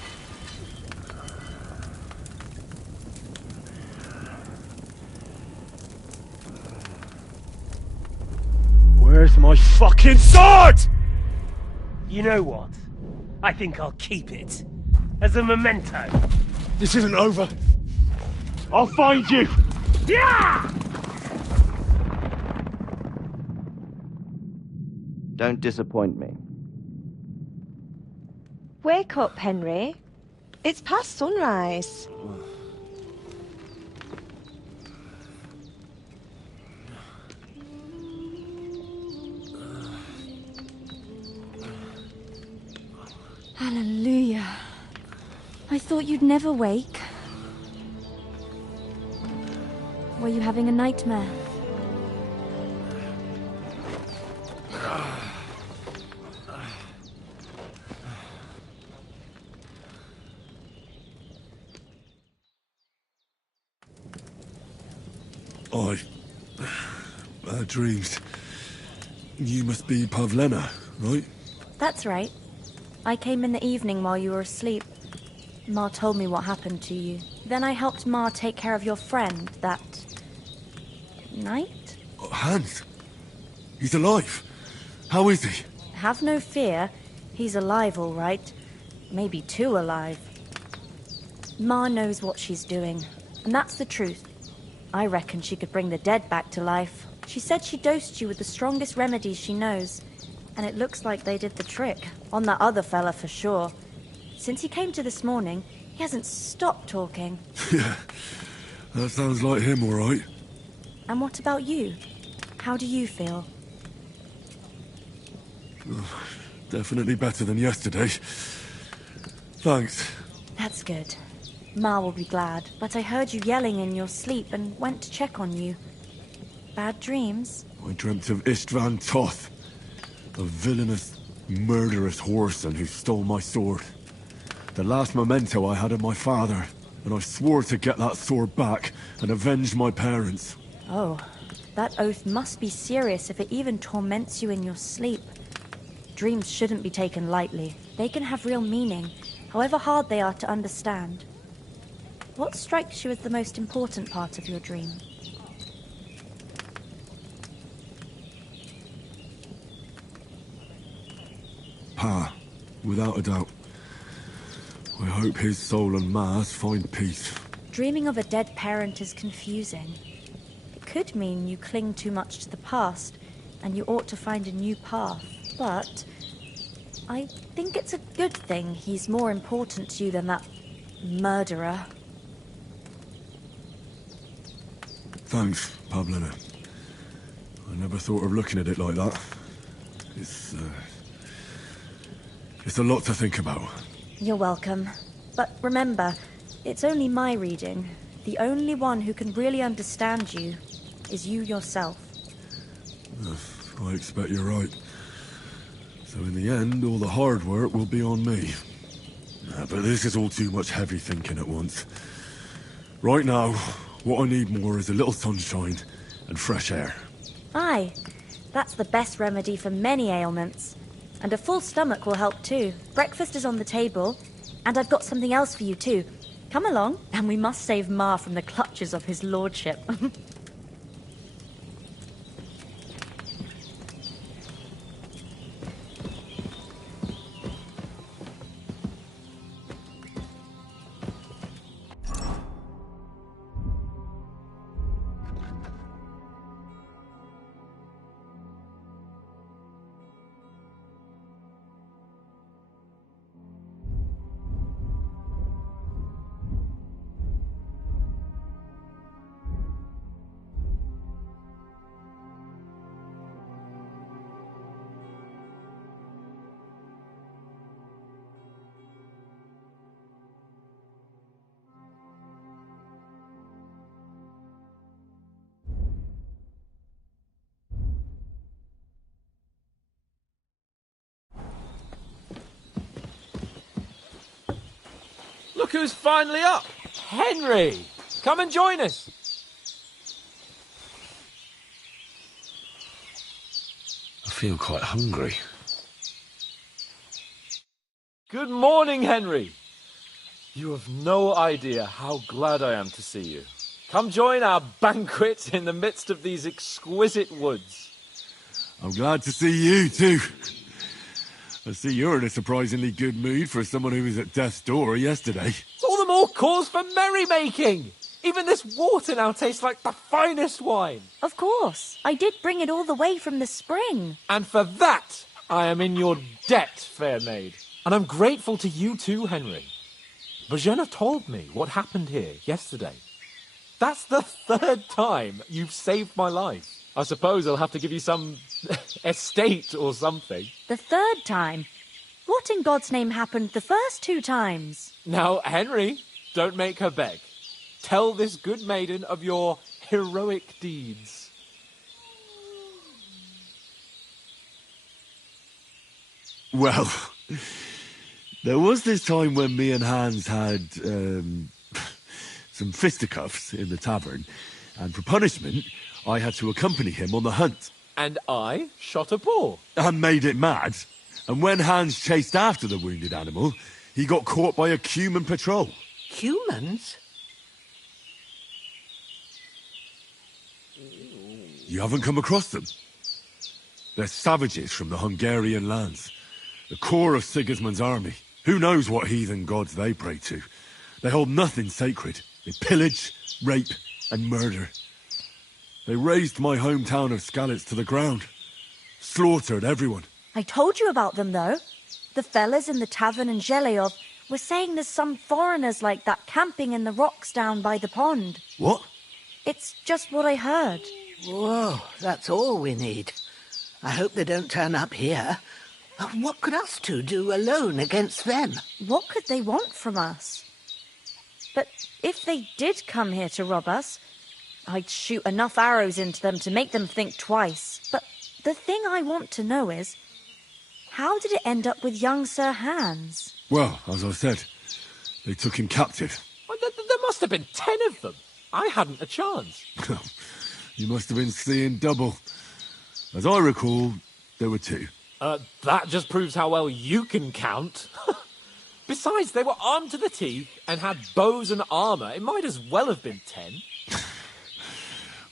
Where's my fucking sword? You know what? I think I'll keep it. As a memento. This isn't over. I'll find you! Yeah! Don't disappoint me. Wake up, Henry. It's past sunrise. Hallelujah. I thought you'd never wake. Were you having a nightmare? I dreamed You must be Pavlena, right? That's right. I came in the evening while you were asleep. Ma told me what happened to you. Then I helped Ma take care of your friend that night? Hans? He's alive. How is he? Have no fear. He's alive, all right. Maybe too alive. Ma knows what she's doing, and that's the truth. I reckon she could bring the dead back to life. She said she dosed you with the strongest remedies she knows, and it looks like they did the trick. On that other fella for sure. Since he came to this morning, he hasn't stopped talking. Yeah, that sounds like him, all right. And what about you? How do you feel? Definitely better than yesterday. Thanks. That's good. Ma will be glad, but I heard you yelling in your sleep and went to check on you. Bad dreams? I dreamt of Istvan Toth, a villainous, murderous whoreson who stole my sword. The last memento I had of my father, and I swore to get that sword back and avenge my parents. Oh, that oath must be serious if it even torments you in your sleep. Dreams shouldn't be taken lightly. They can have real meaning, however hard they are to understand. What strikes you as the most important part of your dream? Pa, without a doubt. I hope his soul and Ma's find peace. Dreaming of a dead parent is confusing. It could mean you cling too much to the past, and you ought to find a new path. But I think it's a good thing he's more important to you than that murderer. Thanks, Pavlena. I never thought of looking at it like that. It's a lot to think about. You're welcome. But remember, it's only my reading. The only one who can really understand you is you yourself. I expect you're right. So in the end, all the hard work will be on me. But this is all too much heavy thinking at once. Right now, what I need more is a little sunshine and fresh air. Aye, that's the best remedy for many ailments. And a full stomach will help too. Breakfast is on the table, and I've got something else for you too. Come along, and we must save Ma from the clutches of his lordship. Look who's finally up! Henry! Come and join us! I feel quite hungry. Good morning, Henry! You have no idea how glad I am to see you. Come join our banquet in the midst of these exquisite woods. I'm glad to see you too. I see you're in a surprisingly good mood for someone who was at death's door yesterday. It's all the more cause for merrymaking! Even this water now tastes like the finest wine. Of course. I did bring it all the way from the spring. And for that, I am in your debt, fair maid. And I'm grateful to you too, Henry. Bajena told me what happened here yesterday. That's the third time you've saved my life. I suppose I'll have to give you some estate or something. The third time? What in God's name happened the first 2 times? Now, Henry, don't make her beg. Tell this good maiden of your heroic deeds. Well, there was this time when me and Hans had some fisticuffs in the tavern, and for punishment, I had to accompany him on the hunt. And I shot a boar. And made it mad. And when Hans chased after the wounded animal, he got caught by a human patrol. Humans? You haven't come across them? They're savages from the Hungarian lands. The core of Sigismund's army. Who knows what heathen gods they pray to? They hold nothing sacred. They pillage, rape, and murder. They razed my hometown of Skalitz to the ground. Slaughtered everyone. I told you about them, though. The fellas in the tavern in Zheleov were saying there's some foreigners like that camping in the rocks down by the pond. What? It's just what I heard. Whoa, that's all we need. I hope they don't turn up here. What could us two do alone against them? What could they want from us? But if they did come here to rob us, I'd shoot enough arrows into them to make them think twice. But the thing I want to know is, how did it end up with young Sir Hans? Well, as I said, they took him captive. Well, there must have been 10 of them. I hadn't a chance. You must have been seeing double. As I recall, there were 2. That just proves how well you can count. Besides, they were armed to the teeth and had bows and armour. It might as well have been 10.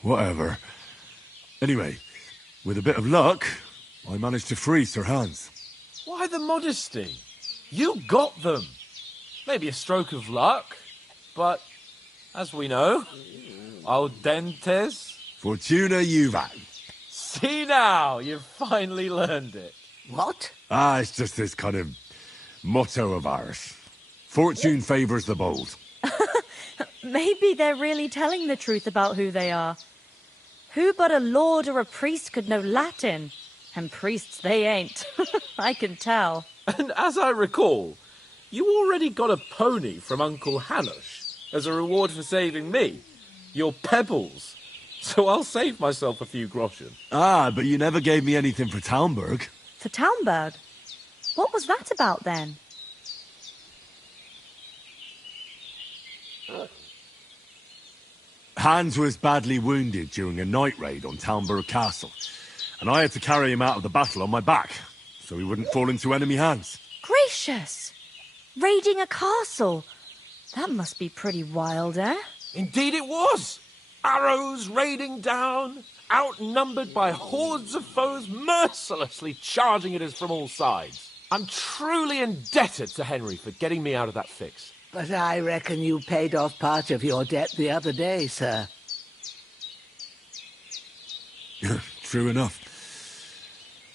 Whatever. Anyway, with a bit of luck, I managed to free Sir Hans. Why the modesty? You got them. Maybe a stroke of luck, but as we know, audentes Fortuna juvat. See now, you've finally learned it. What? It's just this kind of motto of ours. Fortune favours the bold. Maybe they're really telling the truth about who they are. Who but a lord or a priest could know Latin? And priests they ain't. I can tell. And as I recall, you already got a pony from Uncle Hanush as a reward for saving me. Your pebbles. So I'll save myself a few groschen. But you never gave me anything for Talmberg. For Talmberg? What was that about then? Hans was badly wounded during a night raid on Talmberg Castle, and I had to carry him out of the battle on my back, so he wouldn't fall into enemy hands. Gracious! Raiding a castle? That must be pretty wild, eh? Indeed it was! Arrows raining down, outnumbered by hordes of foes mercilessly charging at us from all sides. I'm truly indebted to Henry for getting me out of that fix. But I reckon you paid off part of your debt the other day, sir. True enough.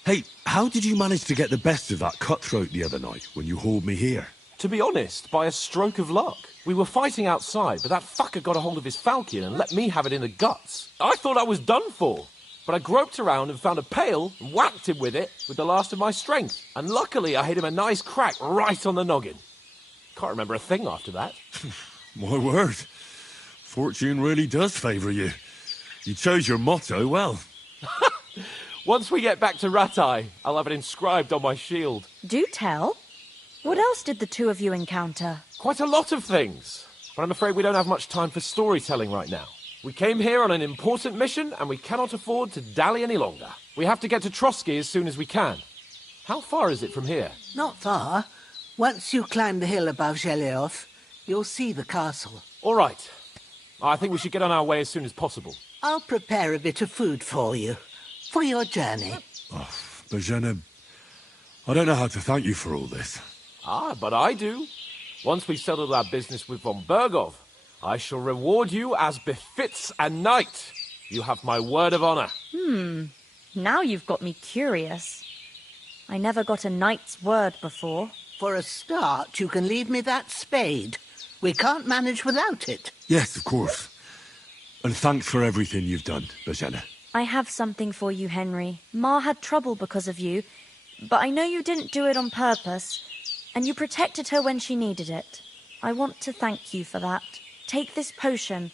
Hey, how did you manage to get the best of that cutthroat the other night when you hauled me here? To be honest, by a stroke of luck. We were fighting outside, but that fucker got a hold of his falchion and let me have it in the guts. I thought I was done for, but I groped around and found a pail and whacked him with it with the last of my strength. And luckily I hit him a nice crack right on the noggin. Can't remember a thing after that. My word. Fortune really does favour you. You chose your motto well. Once we get back to Ratai, I'll have it inscribed on my shield. Do tell. What else did the two of you encounter? Quite a lot of things, but I'm afraid we don't have much time for storytelling right now. We came here on an important mission, and we cannot afford to dally any longer. We have to get to Trotsky as soon as we can. How far is it from here? Not far. Once you climb the hill above Zheleov, you'll see the castle. All right. I think we should get on our way as soon as possible. I'll prepare a bit of food for you, for your journey. Bozhena, I don't know how to thank you for all this. But I do. Once we've settled our business with von Bergov, I shall reward you as befits a knight. You have my word of honor. Now you've got me curious. I never got a knight's word before. For a start, you can leave me that spade. We can't manage without it. Yes, of course. And thanks for everything you've done, Bozhena. I have something for you, Henry. Ma had trouble because of you, but I know you didn't do it on purpose, and you protected her when she needed it. I want to thank you for that. Take this potion.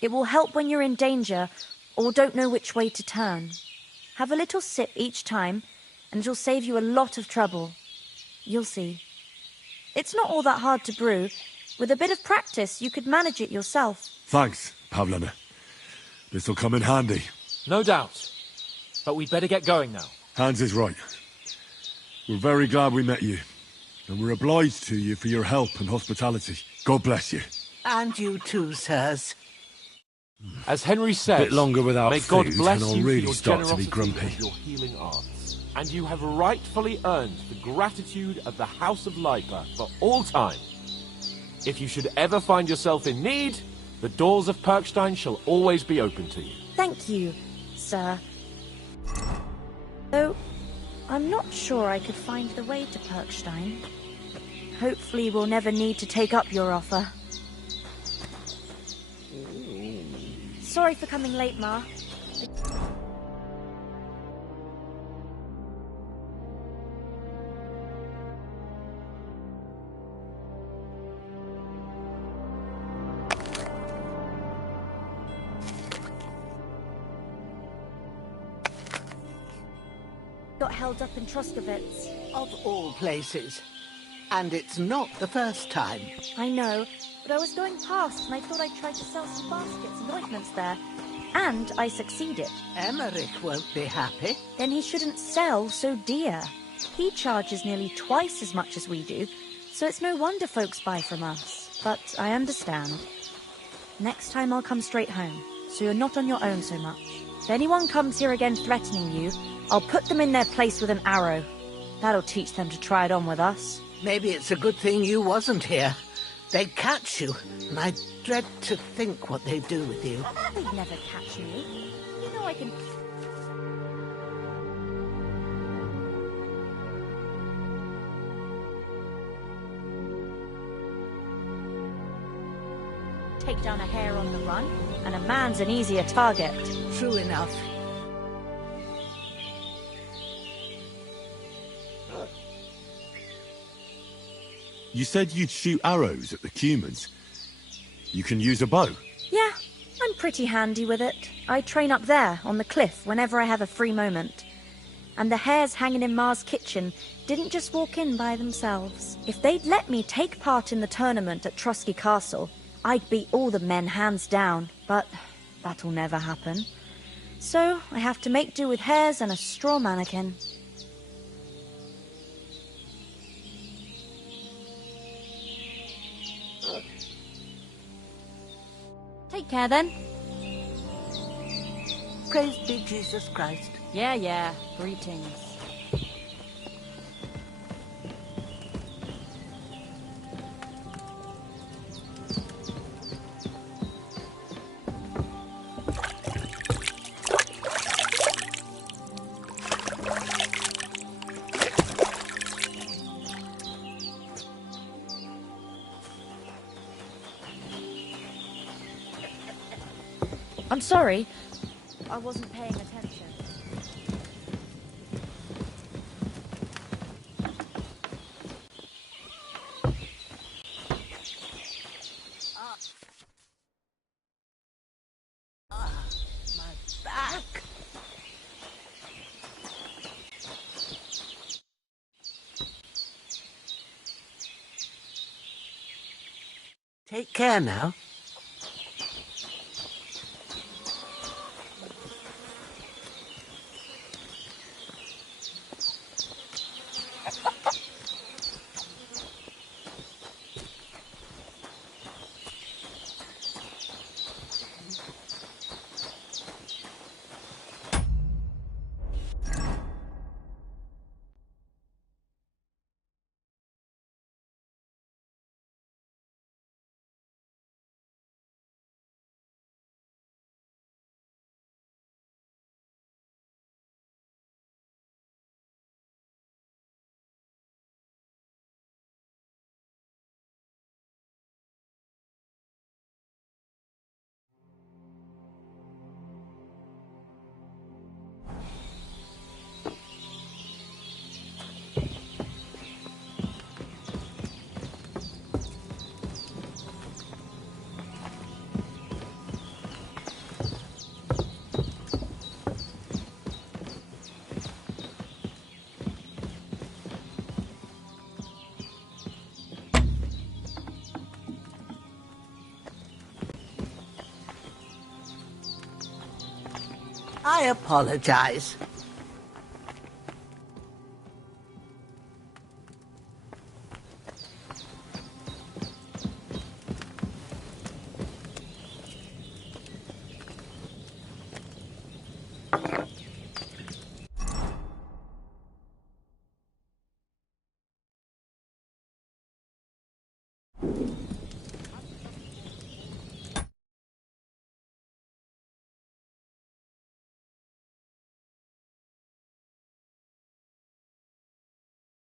It will help when you're in danger or don't know which way to turn. Have a little sip each time, and it'll save you a lot of trouble. You'll see. It's not all that hard to brew. With a bit of practice, you could manage it yourself. Thanks, Pavlana. This'll come in handy. No doubt. But we'd better get going now. Hans is right. We're very glad we met you. And we're obliged to you for your help and hospitality. God bless you. And you too, sirs. As Henry says, A bit longer without may God food, bless and I'll you really for your start to be generosity grumpy. and your healing arts. And you have rightfully earned the gratitude of the House of Lipa for all time. If you should ever find yourself in need, the doors of Perkstein shall always be open to you. Thank you, sir. Though, I'm not sure I could find the way to Perkstein. Hopefully we'll never need to take up your offer. Sorry for coming late, Ma. Got held up in Troskovitz. Of all places. And it's not the first time. I know, but I was going past and I thought I'd try to sell some baskets and ointments there. And I succeeded. Emmerich won't be happy. Then he shouldn't sell so dear. He charges nearly twice as much as we do, so it's no wonder folks buy from us. But I understand. Next time I'll come straight home, so you're not on your own so much. If anyone comes here again threatening you, I'll put them in their place with an arrow. That'll teach them to try it on with us. Maybe it's a good thing you wasn't here. They'd catch you, and I dread to think what they'd do with you. They'd never catch me. You know I can... take down a hare on the run, and a man's an easier target. True enough. You said you'd shoot arrows at the humans. You can use a bow. Yeah, I'm pretty handy with it. I train up there, on the cliff, whenever I have a free moment. And the hares hanging in Ma's kitchen didn't just walk in by themselves. If they'd let me take part in the tournament at Trotsky Castle, I'd beat all the men hands down, but that'll never happen. So I have to make do with hares and a straw mannequin. Take care then. Praise be Jesus Christ. Yeah. Greetings. I'm sorry. I wasn't paying attention. My back. Take care now. I apologize.